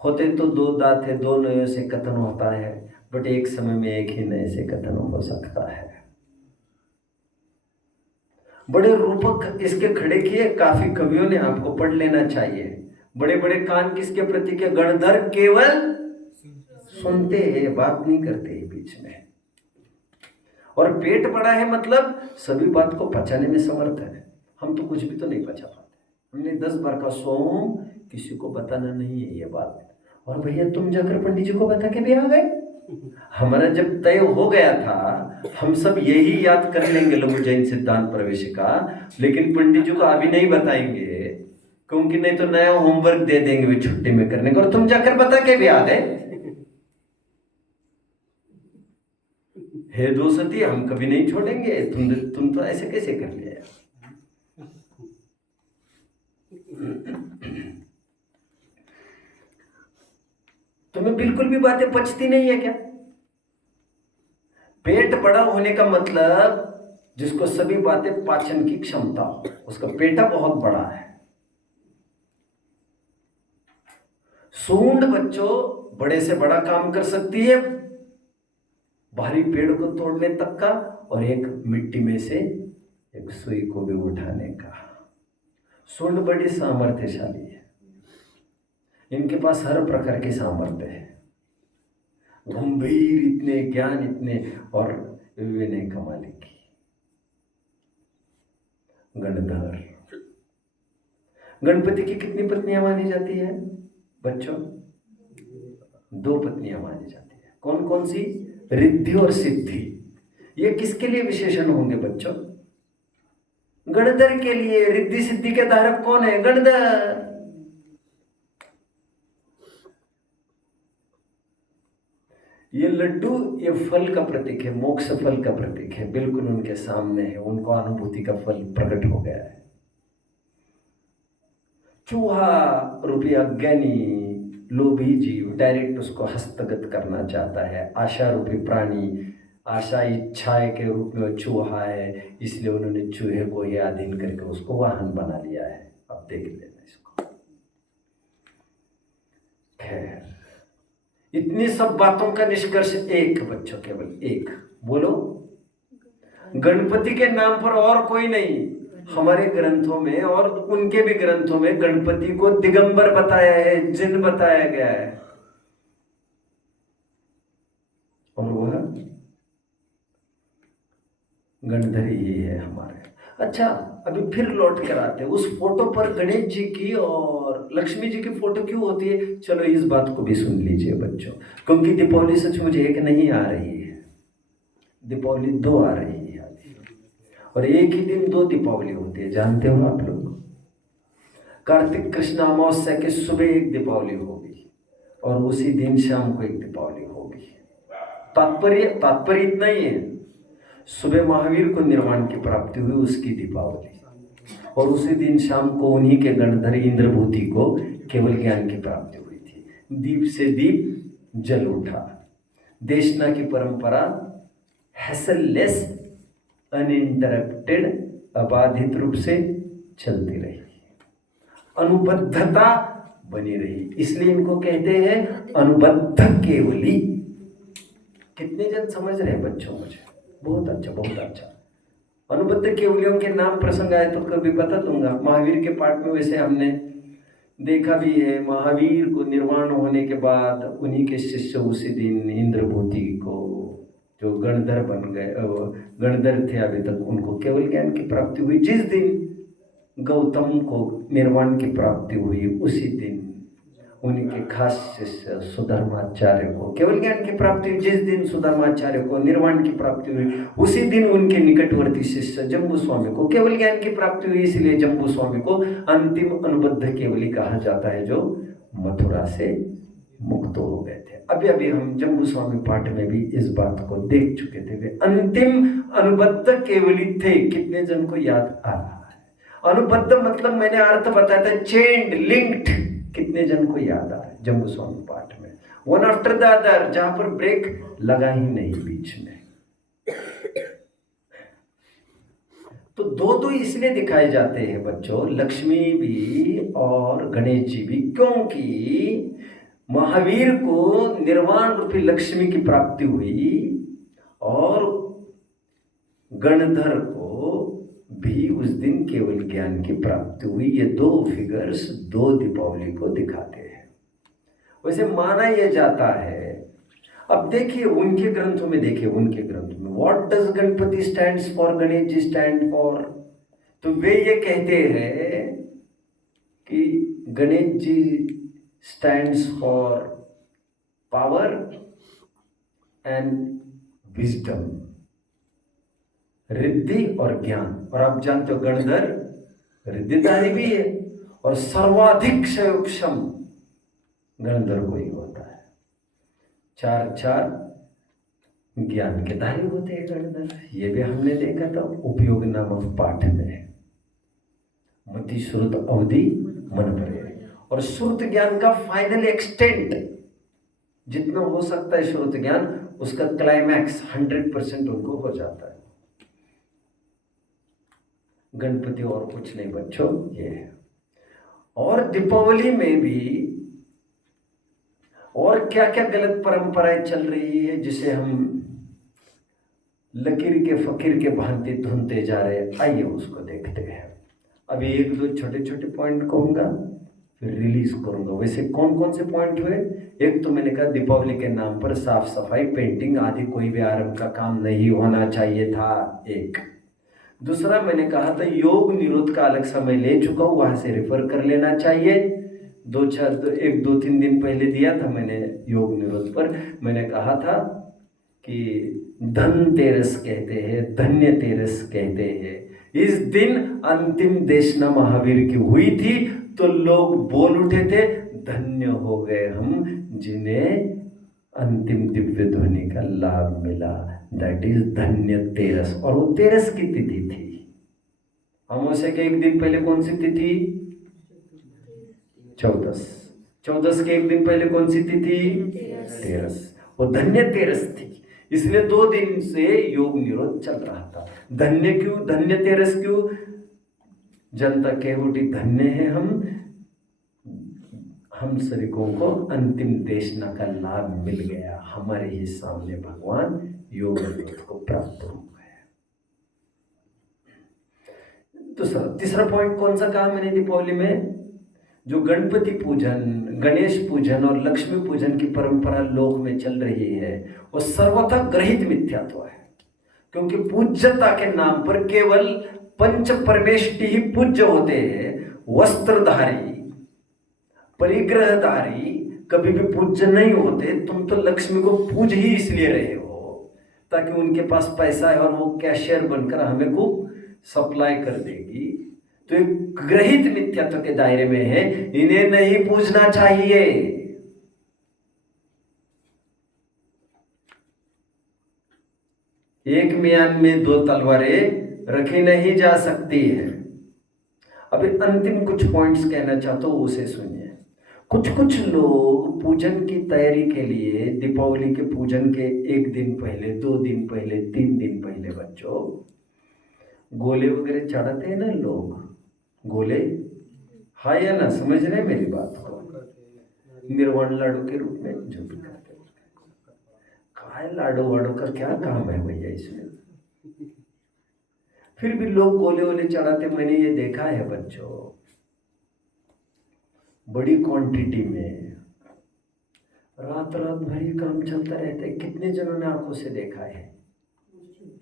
होते तो दो दांत है, दो नयों से कथन होता है, बट एक समय में एक ही नए से कथन हो सकता है। बड़े रूपक इसके खड़े किए काफी कवियों ने, आपको पढ़ लेना चाहिए। बड़े बड़े कान किसके प्रतीक है? गणधर केवल सुनते हैं, बात नहीं करते हैं बीच में। और पेट बड़ा है मतलब सभी बात को पचाने में समर्थ है। हम तो कुछ भी तो नहीं पचा पाते। हमने 10 बार का सोम, किसी को बताना नहीं है ये बात। और भैया तुम जाकर पंडित जी को बता के भी आ गए। हमारा जब तय हो गया था, हम सब यही याद कर लेंगे लघु जैन सिद्धांत प्रवेशिका, लेकिन पंडित जी को अभी नहीं बताएंगे, क्योंकि नहीं तो नया होमवर्क दे देंगे वे छुट्टी में करने को। और तुम जाकर बता के भी आ गए। हे दोस्ती, हम कभी नहीं छोड़ेंगे। तुम तो ऐसे कैसे कर लिया यार? तुम्हें बिल्कुल भी बातें पचती नहीं है क्या? पेट बड़ा होने का मतलब जिसको सभी बातें पाचन की क्षमता हो, उसका पेटा बहुत बड़ा है। सूंड बच्चों बड़े से बड़ा काम कर सकती है, भारी पेड़ को तोड़ने तक का, और एक मिट्टी में से एक सुई को भी उठाने का। सूंड बड़ी सामर्थ्यशाली है, इनके पास हर प्रकार के सामर्थ्य है। गंभीर इतने, ज्ञान इतने, और विनय कमाली की। गणधर गणपति की कितनी पत्नियां मानी जाती है बच्चों? 2 पत्नियां मानी जाती है। कौन कौन सी? रिद्धि और सिद्धि। ये किसके लिए विशेषण होंगे बच्चों? गणधर के लिए। रिद्धि सिद्धि के धारक कौन है? गणधर। ये लड्डू, ये फल का प्रतीक है, मोक्ष फल का प्रतीक है, बिल्कुल उनके सामने है। उनको अनुभूति का फल प्रकट हो गया है। चूहा रूपी अज्ञानी लोभी जीव डायरेक्ट उसको हस्तगत करना चाहता है। आशा रूपी प्राणी, आशा इच्छाएं के रूप में चूहा है, इसलिए उन्होंने चूहे को ही अधीन करके उसको वाहन बना लिया है। अब देख लेना इसको। खैर, इतनी सब बातों का निष्कर्ष एक बच्चों, केवल एक। बोलो, गणपति के नाम पर और कोई नहीं। हमारे ग्रंथों में और उनके भी ग्रंथों में गणपति को दिगंबर बताया है, जिन बताया गया है, और वह गणधर ही है हमारे। अच्छा, अभी फिर लौट कर आते हैं उस फोटो पर। गणेश जी की और लक्ष्मी जी की फोटो क्यों होती है? चलो इस बात को भी सुन लीजिए बच्चों, क्योंकि दीपावली सचमुच एक नहीं आ रही है, दीपावली 2 आ रही है। और एक ही दिन 2 दीपावली होती है, जानते हो आप लोग? कार्तिक कृष्ण अमावस्या के सुबह एक दीपावली होगी, और उसी दिन शाम को एक दीपावली होगी। तात्पर्य इतना ही है, सुबह महावीर को निर्वाण की प्राप्ति हुई, उसकी दीपावली, और उसी दिन शाम को उन्हीं के गणधर इंद्रभूति को केवल ज्ञान की प्राप्ति हुई थी। दीप से दीप जल उठा। देशना की परंपरा हैसललेस, अनइंटरप्टेड, अबाधित रूप से चलती रही, अनुबद्धता बनी रही, इसलिए इनको कहते हैं अनुबद्ध केवली। कितने जन समझ रहे हैं बच्चों? मुझे बहुत अच्छा, बहुत अच्छा। अनुबद्ध केवलियों के नाम प्रसंग आए तो कभी बता दूंगा। महावीर के पाठ में वैसे हमने देखा भी है, महावीर को निर्वाण होने के बाद उन्हीं के शिष्य उसी दिन इंद्रभूति को, जो गणधर बन गए, गणधर थे अभी तक, उनको केवल ज्ञान की प्राप्ति हुई। जिस दिन गौतम को निर्वाण की प्राप्ति हुई, उसी दिन उनके खास शिष्य सुधर्माचार्य को केवल ज्ञान की प्राप्ति हुई। जिस दिन सुधर्माचार्य को निर्वाण की प्राप्ति हुई, उसी दिन उनके निकटवर्ती शिष्य जम्बू स्वामी को केवल ज्ञान की प्राप्ति हुई। इसलिए जम्बू स्वामी को अंतिम अनुबद्ध केवली कहा जाता है, जो मथुरा से मुक्त हो गए थे। अभी अभी हम जम्बू स्वामी पाठ में भी इस बात को देख चुके थे। वे अंतिम अनुबद्ध केवली थे। कितने जन को याद आ रहा है? अनुबद्ध मतलब मैंने अर्थ बताया था, चेन्ड, लिंक्ड। कितने जन को याद आ रहा है? जम्बू स्वामी पाठ में वन आफ्टर द अदर, जहां पर ब्रेक लगा ही नहीं बीच में। तो दो दो इसलिए दिखाए जाते हैं बच्चों, लक्ष्मी भी और गणेश जी भी, क्योंकि महावीर को निर्वाण रूपी लक्ष्मी की प्राप्ति हुई और गणधर को भी उस दिन केवल ज्ञान की प्राप्ति हुई। ये दो फिगर्स दो दीपावली को दिखाते हैं। वैसे माना यह जाता है, अब देखिए उनके ग्रंथों में, देखिए उनके ग्रंथों में, what does Ganpati stands for, Ganesh ji stand for? तो वे ये कहते हैं कि Ganesh ji stands for power and wisdom, रिद्धि और ज्ञान। और आप जानते हो गणधर रिद्धिधारी भी है, और सर्वाधिक क्षयोक्षम गणधर को ही होता है। चार चार ज्ञान के धारी होते हैं गणधर। ये भी हमने देखा था उपयोग नामक पाठ में। मति श्रुत अवधि मन भरे, और श्रुत ज्ञान का फाइनल एक्सटेंट जितना हो सकता है श्रुत ज्ञान, उसका क्लाइमैक्स 100% उनको हो जाता है। गणपति और कुछ नहीं बच्चों, ये है। और दीपावली में भी और क्या क्या गलत परंपराएं चल रही है, जिसे हम लकीर के फकीर के भांति धुनते जा रहे हैं। आइए उसको देखते हैं। अभी एक दो छोटे छोटे पॉइंट कहूंगा, फिर रिलीज करूंगा। वैसे कौन कौन से पॉइंट हुए? एक तो मैंने कहा दीपावली के नाम पर साफ सफाई, पेंटिंग आदि कोई भी आरंभ का काम नहीं होना चाहिए था, एक। दूसरा मैंने कहा था योग निरोध का अलग समय ले चुका हूँ, वहां से रेफर कर लेना चाहिए। एक दो तीन दिन पहले दिया था मैंने योग निरोध पर। मैंने कहा था कि धनतेरस कहते हैं, धन्य तेरस कहते हैं। इस दिन अंतिम देशना महावीर की हुई थी, तो लोग बोल उठे थे, धन्य हो गए हम जिन्हें अंतिम दिव्य ध्वनि का लाभ मिला। दैट इज धन्य तेरस। और वो तेरस की तिथि थी। अमावस्या के एक दिन पहले कौन सी तिथि? 14 के एक दिन पहले कौन सी तिथि? तेरस। वो धन्य तेरस थी, इसलिए 2 दिन से योग निरोध चल रहा था। धन्य क्यों, धन्य तेरस क्यों? जनता केवटी धन्य है हम सरिकों को अंतिम देशना का लाभ मिल गया। हमारे ही सामने भगवान योग निरोध को प्राप्त हो गए। तीसरा पॉइंट कौन सा कहा मैंने दीपावली में? जो गणपति पूजन, गणेश पूजन और लक्ष्मी पूजन की परंपरा लोक में चल रही है, वो सर्वथा ग्रहित मिथ्यात्व है। क्योंकि पूज्यता के नाम पर केवल पंच परमेष्टि ही पूज्य होते हैं। वस्त्रधारी, परिग्रहधारी कभी भी पूज्य नहीं होते। तुम तो लक्ष्मी को पूज ही इसलिए रहे हो ताकि उनके पास पैसा है और वो कैशियर बनकर हमें को सप्लाई कर देगी। तो एक ग्रहित मिथ्यात्व के दायरे में है, इन्हें नहीं पूजना चाहिए। एक म्यान में दो तलवारें रखी नहीं जा सकती है। अभी अंतिम कुछ पॉइंट्स कहना चाहता हूँ, उसे सुनिए। कुछ कुछ लोग पूजन की तैयारी के लिए दीपावली के पूजन के 1 दिन पहले, 2 दिन पहले, 3 दिन पहले बच्चों गोले वगैरह चढ़ाते हैं ना लोग, गोले, हाँ या ना, समझ रहे हैं मेरी बात को? निर्वाण लाडू के रूप में जो भी करते हैं। कहा है लाडू वाडू का क्या काम है भैया इसमें? फिर भी लोग गोले वोले चढ़ाते, मैंने ये देखा है बच्चों, बड़ी क्वांटिटी में रात रात भर ये काम चलता रहता है। कितने जनों ने आंखों से देखा है?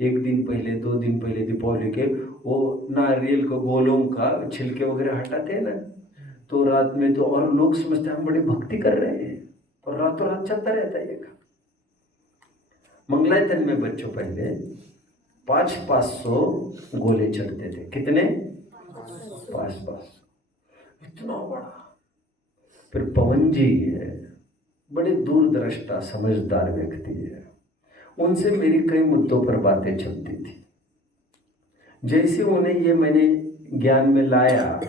1 दिन पहले, 2 दिन पहले दीपावली के वो नारियल को गोलों का छिलके वगैरह हटाते हैं ना, तो रात में तो और लोग समझते हैं हम बड़ी भक्ति कर रहे हैं, और रातों रात चलता रहता है ये काम। मंगलायतन में बच्चों पहले 500 गोले चढ़ते थे। कितने? 500, इतना बड़ा। फिर पवन जी है, बड़े दूरदृष्टा समझदार व्यक्ति है, उनसे मेरी कई मुद्दों पर बातें चलती थी। जैसे उन्हें ये मैंने ज्ञान में लाया,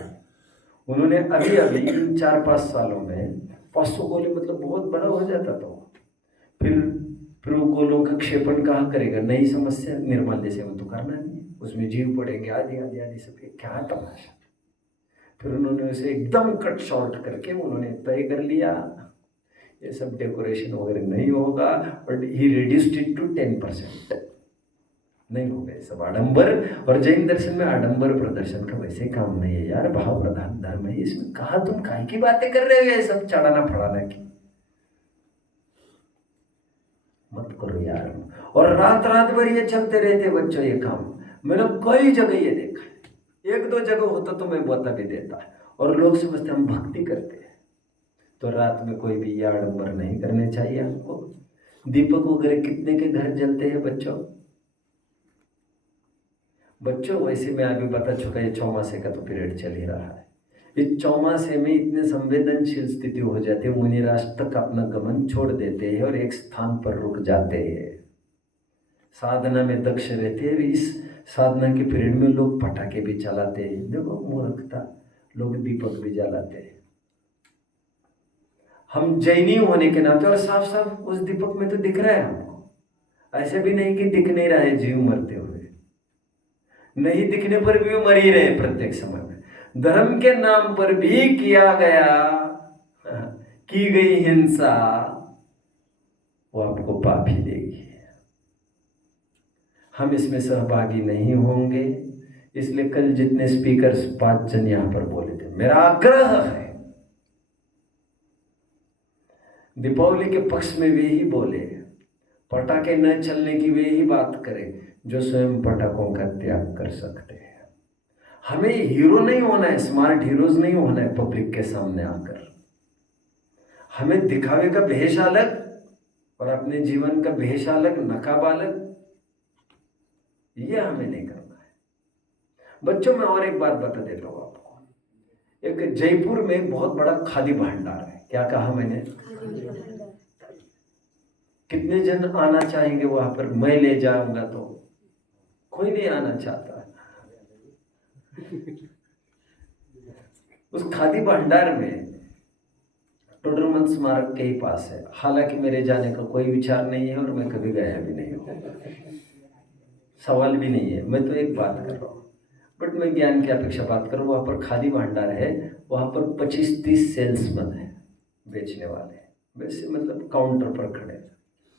उन्होंने अभी अभी इन 4-5 सालों में 500 गोले, मतलब बहुत बड़ा हो जाता था। फिर वो गोलों का क्षेपण कहाँ करेगा? नई समस्या, निर्माल्य सेवन तो करना नहीं, उसमें जीव पड़ेंगे, आदि आदि आदि सब, क्या तमाशा। फिर उन्होंने उसे एकदम कट शॉर्ट करके उन्होंने तय कर लिया ये सब डेकोरेशन वगैरह नहीं होगा, but he reduced it to 10%। नहीं हो गए सब आडंबर, और जैन दर्शन में आडंबर प्रदर्शन का वैसे काम नहीं है यार, भाव प्रधान धर्म है इसमें। कहा तुम काहे की बातें कर रहे हो ये सब चढ़ाना फड़ाना की? मत करो यार। और रात रात भर ये चलते रहते बच्चों ये काम। मैंने कई जगह ये देखा है, 1-2 जगह होता तो मैं बता भी देता, और लोग समझते हम भक्ति करते हैं। तो रात में कोई भी ये आडंबर नहीं करने चाहिए हमको। दीपक वगैरह कितने के घर जलते हैं बच्चों? वैसे मैं अभी बता चुका, ये चौमासे का तो पीरियड चल ही रहा है। इस चौमासे में इतने संवेदनशील स्थिति हो जाती है, मुनिराज तक अपना गमन छोड़ देते हैं और एक स्थान पर रुक जाते हैं, साधना में दक्ष रहते हैं। इस साधना के पीरियड में लोग पटाखे भी चलाते हैं, देखो मूर्खता, लोग दीपक भी जलाते हैं। हम जैनी होने के नाते, और साफ साफ उस दीपक में तो दिख रहा है हमको, ऐसे भी नहीं कि दिख नहीं रहा है जीव मरते हुए, नहीं दिखने पर भी वो मर ही रहे प्रत्येक समय में। धर्म के नाम पर भी की गई हिंसा, वो आपको पाप ही देगी। हम इसमें सहभागी नहीं होंगे। इसलिए कल जितने स्पीकर्स 5 जन यहां पर बोले थे, मेरा आग्रह है दीपावली के पक्ष में वे ही बोले, पटाखे न चलने की वे ही बात करें जो स्वयं पटाखों का त्याग कर सकते हैं। हमें हीरो नहीं होना है, स्मार्ट हीरोज नहीं होना है पब्लिक के सामने आकर। हमें दिखावे का भेष अलग और अपने जीवन का भेष अलग, नकाब अलग, ये हमें नहीं करना है बच्चों। मैं और एक बात बता देता हूँ आपको। एक जयपुर में बहुत बड़ा खादी भंडार है। क्या कहा मैंने? कितने जन आना चाहेंगे वहां पर? मैं ले जाऊंगा तो कोई नहीं आना चाहता। उस खादी भंडार में टोडरमन स्मारक के ही पास है। हालांकि मेरे जाने का कोई विचार नहीं है और मैं कभी गया भी नहीं हूँ, सवाल भी नहीं है। मैं तो एक बात कर रहा हूँ, बट मैं ज्ञान की अपेक्षा बात करूँ। वहाँ पर खादी भंडार है, वहाँ पर 25-30 सेल्समैन है, बेचने वाले, वैसे मतलब काउंटर पर खड़े।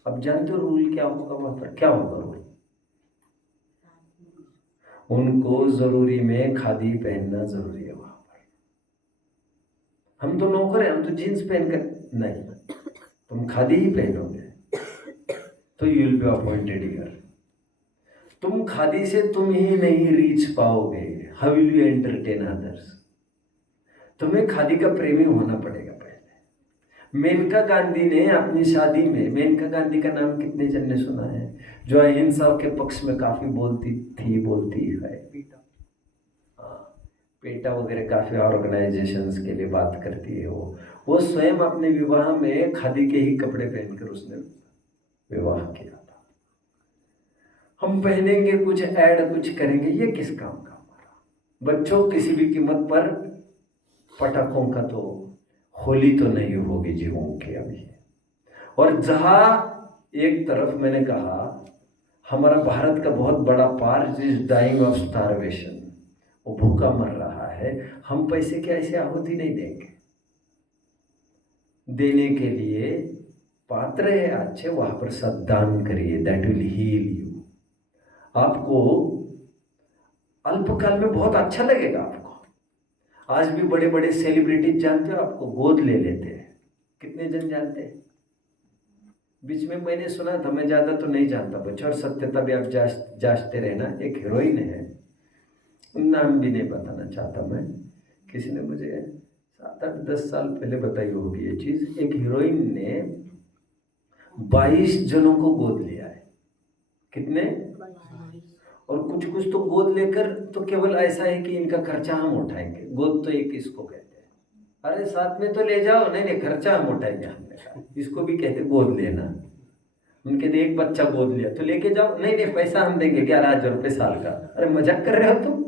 अब जानते हो रूल क्या होगा वहाँ पर? क्या होगा रूल? उनको जरूरी में खादी पहनना जरूरी है वहाँ पर। हम तो नौकर हैं, हम तो जीन्स पहन कर नहीं, तुम खादी ही पहनोगे तो you will be appointed here. तुम खादी से तुम ही नहीं रीच पाओगे, how will you entertain others? तुम्हें खादी का प्रेमी होना पड़ेगा पहले। मेनका गांधी ने अपनी शादी में, मेनका गांधी का नाम कितने जन ने सुना है? जो अहिंसा के पक्ष में काफी बोलती है। पेटा वगैरह काफी ऑर्गेनाइजेशंस के लिए बात करती है। वो स्वयं अपने विवाह में खादी के ही कपड़े पहनकर उसने विवाह किया था। हम पहनेंगे कुछ, ऐड कुछ करेंगे, ये किस काम का हमारा? बच्चों, किसी भी कीमत पर पटाखों का तो होली तो नहीं होगी जीवों की अभी। और जहाँ एक तरफ मैंने कहा हमारा भारत का बहुत बड़ा part is dying of starvation, वो भूखा मर रहा है, हम पैसे की ऐसी आहुति नहीं देंगे। देने के लिए पात्र है अच्छे, वहां पर सद्दान करिए, दैट विल हील यू। आपको अल्पकाल में बहुत अच्छा लगेगा। आपको आज भी बड़े बड़े सेलिब्रिटीज जानते हो, आपको गोद ले लेते हैं। कितने जन जानते हैं? बीच में मैंने सुना था, मैं ज़्यादा तो नहीं जानता बच्चों, और सत्यता भी आप जांचते रहना। एक हीरोइन है, नाम भी नहीं बताना चाहता मैं, किसी ने मुझे 7-8-10 साल पहले बताई होगी ये चीज़। एक हीरोइन ने 22 जनों को गोद लिया है। कितने? और कुछ कुछ तो गोद लेकर तो केवल ऐसा है कि इनका खर्चा हम उठाएंगे। गोद तो एक इसको कहते हैं, अरे साथ में तो ले जाओ, नहीं नहीं खर्चा हम उठाएंगे, हमने कहा इसको भी कहते गोद लेना। उनके लिए एक बच्चा गोद लिया तो लेके जाओ, नहीं नहीं पैसा हम देंगे 11,000 रुपये साल का। अरे मजाक कर रहे हो तुम?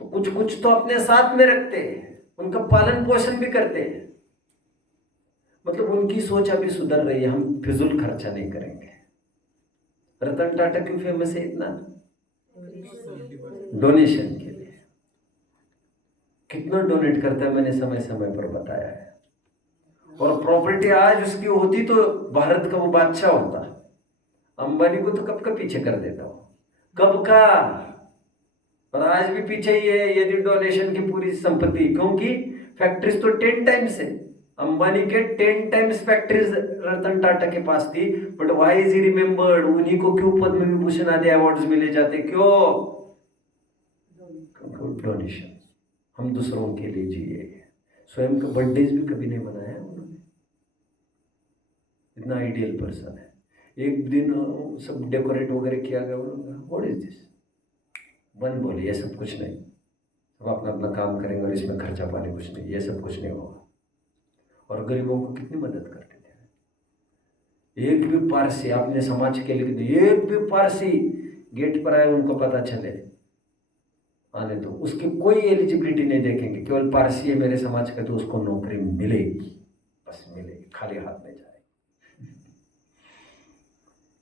तो कुछ कुछ तो अपने साथ में रखते हैं, उनका पालन पोषण भी करते हैं। मतलब उनकी सोच अभी सुधर रही है, हम फिजूल खर्चा नहीं करेंगे। रतन टाटा क्यों फेमस है इतना? डोनेशन के लिए। कितना डोनेट करता है मैंने समय समय पर बताया है। और प्रॉपर्टी आज उसकी होती तो भारत का वो बादशाह होता। अंबानी को तो कब का पीछे कर देता हो, कब का। और आज भी पीछे ही है यदि डोनेशन की पूरी संपत्ति, क्योंकि फैक्ट्रीज तो 10 टाइम्स है। अंबानी के 10 टाइम्स फैक्ट्रीज रतन टाटा के पास थी, but why is he remembered? उन्हीं को क्यों पद्म विभूषण आदि अवार्ड्स मिले जाते? क्यों? डोनेशन। हम दूसरों के लिए जिए, स्वयं का बर्थडेज भी कभी नहीं मनाया उन्होंने। इतना आइडियल पर्सन है। एक दिन सब डेकोरेट वगैरह किया गया, उन्होंने व्हाट इज दिस? वन बोले ये सब कुछ नहीं, सब अपना अपना काम करेंगे और इसमें खर्चा पानी कुछ नहीं, ये सब कुछ नहीं होगा। और गरीबों को कितनी मदद करते थे। एक भी पारसी, आपने समाज के लिए एक भी पारसी गेट पर आए उनको पता चले आने दो, उसकी कोई एलिजिबिलिटी नहीं देखेंगे, केवल पारसी है मेरे समाज का तो उसको नौकरी मिलेगी, बस मिलेगी, खाली हाथ में जाएगी।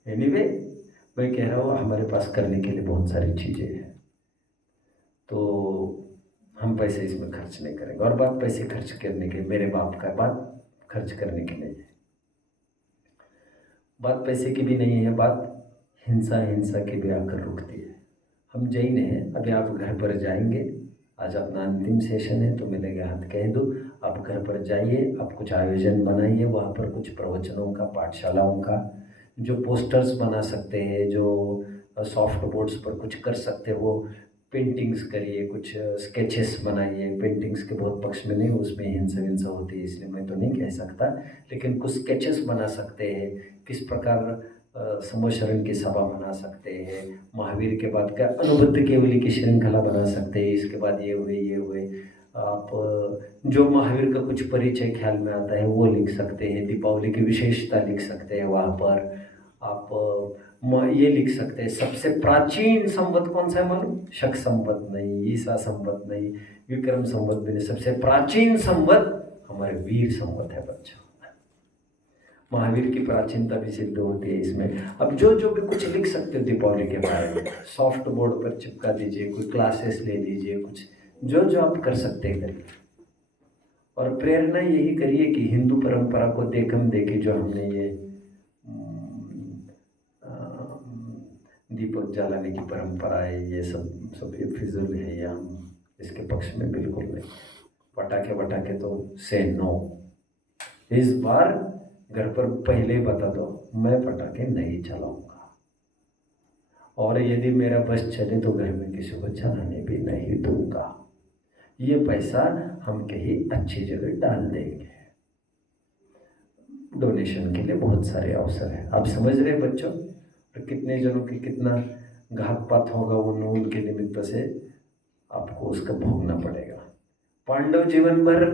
एनीवे, मैं कह रहा हूँ हमारे पास करने के लिए बहुत सारी चीज़ें हैं, तो हम पैसे इसमें खर्च नहीं करेंगे। और बात पैसे खर्च करने के, मेरे बाप का बात खर्च करने की नहीं है, बात पैसे की भी नहीं है, बात हिंसा की भी आकर रुकती है। हम जैन हैं, अभी आप घर पर जाएंगे, आज अपना अंतिम सेशन है तो मिलेगा हाथ कह दो, आप घर पर जाइए, आप कुछ आयोजन बनाइए, वहाँ पर कुछ प्रवचनों का, पाठशालाओं का, जो पोस्टर्स बना सकते हैं, जो सॉफ्ट बोर्ड्स पर कुछ कर सकते हो, पेंटिंग्स करिए, कुछ स्केचेस बनाइए। पेंटिंग्स के बहुत पक्ष में नहीं, उसमें हिंसा होती है इसलिए मैं तो नहीं कह सकता, लेकिन कुछ स्केचेस बना सकते हैं, किस प्रकार समोशरण की सभा बना सकते हैं, महावीर के बाद का अनुबद्ध केवली की श्रृंखला बना सकते हैं, इसके बाद ये हुए। आप जो महावीर का कुछ परिचय ख्याल में आता है वो लिख सकते हैं, दीपावली की विशेषता लिख सकते हैं, वहाँ पर आप ये लिख सकते हैं सबसे प्राचीन संवत कौन सा है मालूम? शक संवत नहीं, ईसा संवत नहीं, विक्रम संवत भी नहीं, सबसे प्राचीन संवत हमारे वीर संवत है बच्चा। महावीर की प्राचीनता भी सिद्ध होती है इसमें। अब जो भी कुछ लिख सकते हो दीपावली के बारे में, सॉफ्ट बोर्ड पर चिपका दीजिए, कोई क्लासेस ले लीजिए, कुछ जो आप कर सकते हैं करिए। और प्रेरणा यही करिए कि हिंदू परंपरा को देखम देखी, जो हमने ये दीपक जलाने की परंपरा है, ये सब ये फिजूल है, या हम इसके पक्ष में बिल्कुल नहीं। पटाखे तो से नो। इस बार घर पर पहले ही बता दो, मैं पटाखे नहीं चलाऊंगा, और यदि मेरा बस चले तो घर में किसी को चलाने भी नहीं दूंगा। ये पैसा हम कहीं अच्छी जगह डाल देंगे। डोनेशन के लिए बहुत सारे अवसर हैं, आप समझ रहे बच्चों? और कितने जनों की कितना घात पात होगा उनके निमित्त से आपको उसका भोगना पड़ेगा। पांडव जीवन भर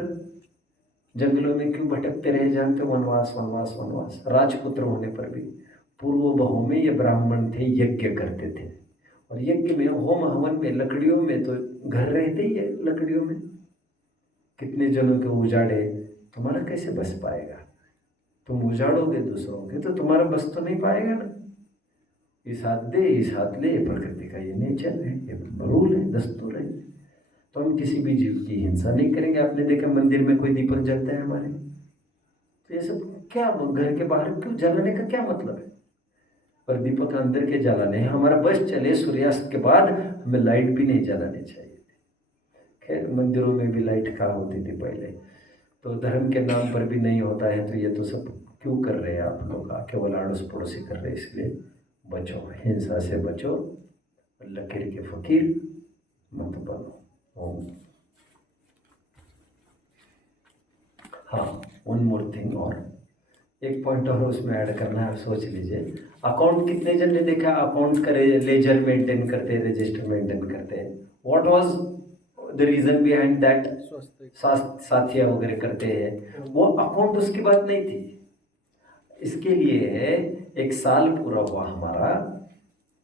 जंगलों में क्यों भटकते रहे जानते हो? वनवास। राजपुत्र होने पर भी पूर्व बहु में ये ब्राह्मण थे, यज्ञ करते थे, और यज्ञ में होम हवन में लकड़ियों में तो घर रहते ही है, लकड़ियों में कितने जनों के उजाड़े, तुम्हारा कैसे बस पाएगा? तुम उजाड़ोगे दूसरों के तो तुम्हारा बस तो नहीं पाएगा ना। इस हाथ दे इस हाथ ले, प्रकृति का ये नेचर है, ये रूल है, दस्तूर है। तो हम किसी भी जीव की हिंसा नहीं करेंगे। आपने देखा मंदिर में कोई दीपक जलता है हमारे, तो ये सब क्या, घर के बाहर क्यों जलाने का क्या मतलब है? पर दीपक अंदर के जलाने हैं। हमारा बस चले, सूर्यास्त के बाद हमें लाइट भी नहीं जलानी चाहिए। खैर मंदिरों में भी लाइट कहाँ होती थी पहले, तो धर्म के नाम पर भी नहीं होता है। तो ये तो सब क्यों कर रहे हैं आप लोग? केवल अड़ोस पड़ोसी कर रहे हैं। इसलिए बचो, हिंसा से बचो, लकीर के फकीर मत बनो। ओम। हाँ, वन मोर थिंग, और एक पॉइंट और उसमें ऐड करना है, सोच लीजिए। अकाउंट कितने जन ने देखा अकाउंट करे, लेजर मेंटेन करते हैं, रजिस्टर मेंटेन करते हैं? What was the reason behind that? साथिया वगैरह करते हैं, वो अकाउंट उसकी बात नहीं थी। इसके लिए एक साल पूरा हुआ हमारा,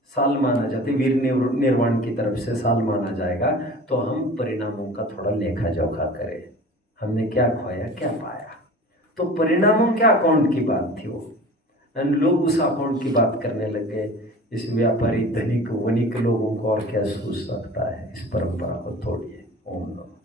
साल माना जाता है, वीर निर्वाण की तरफ से साल माना जाएगा। तो हम परिणामों का थोड़ा लेखा जोखा करें, हमने क्या खोया क्या पाया। तो परिणामों के अकाउंट की बात थी वो, एंड लोग उस अकाउंट की बात करने लगे। इस व्यापारी धनिक वनिक लोगों को और क्या सूझ सकता है? इस परंपरा को तोड़िए। ओम नमः।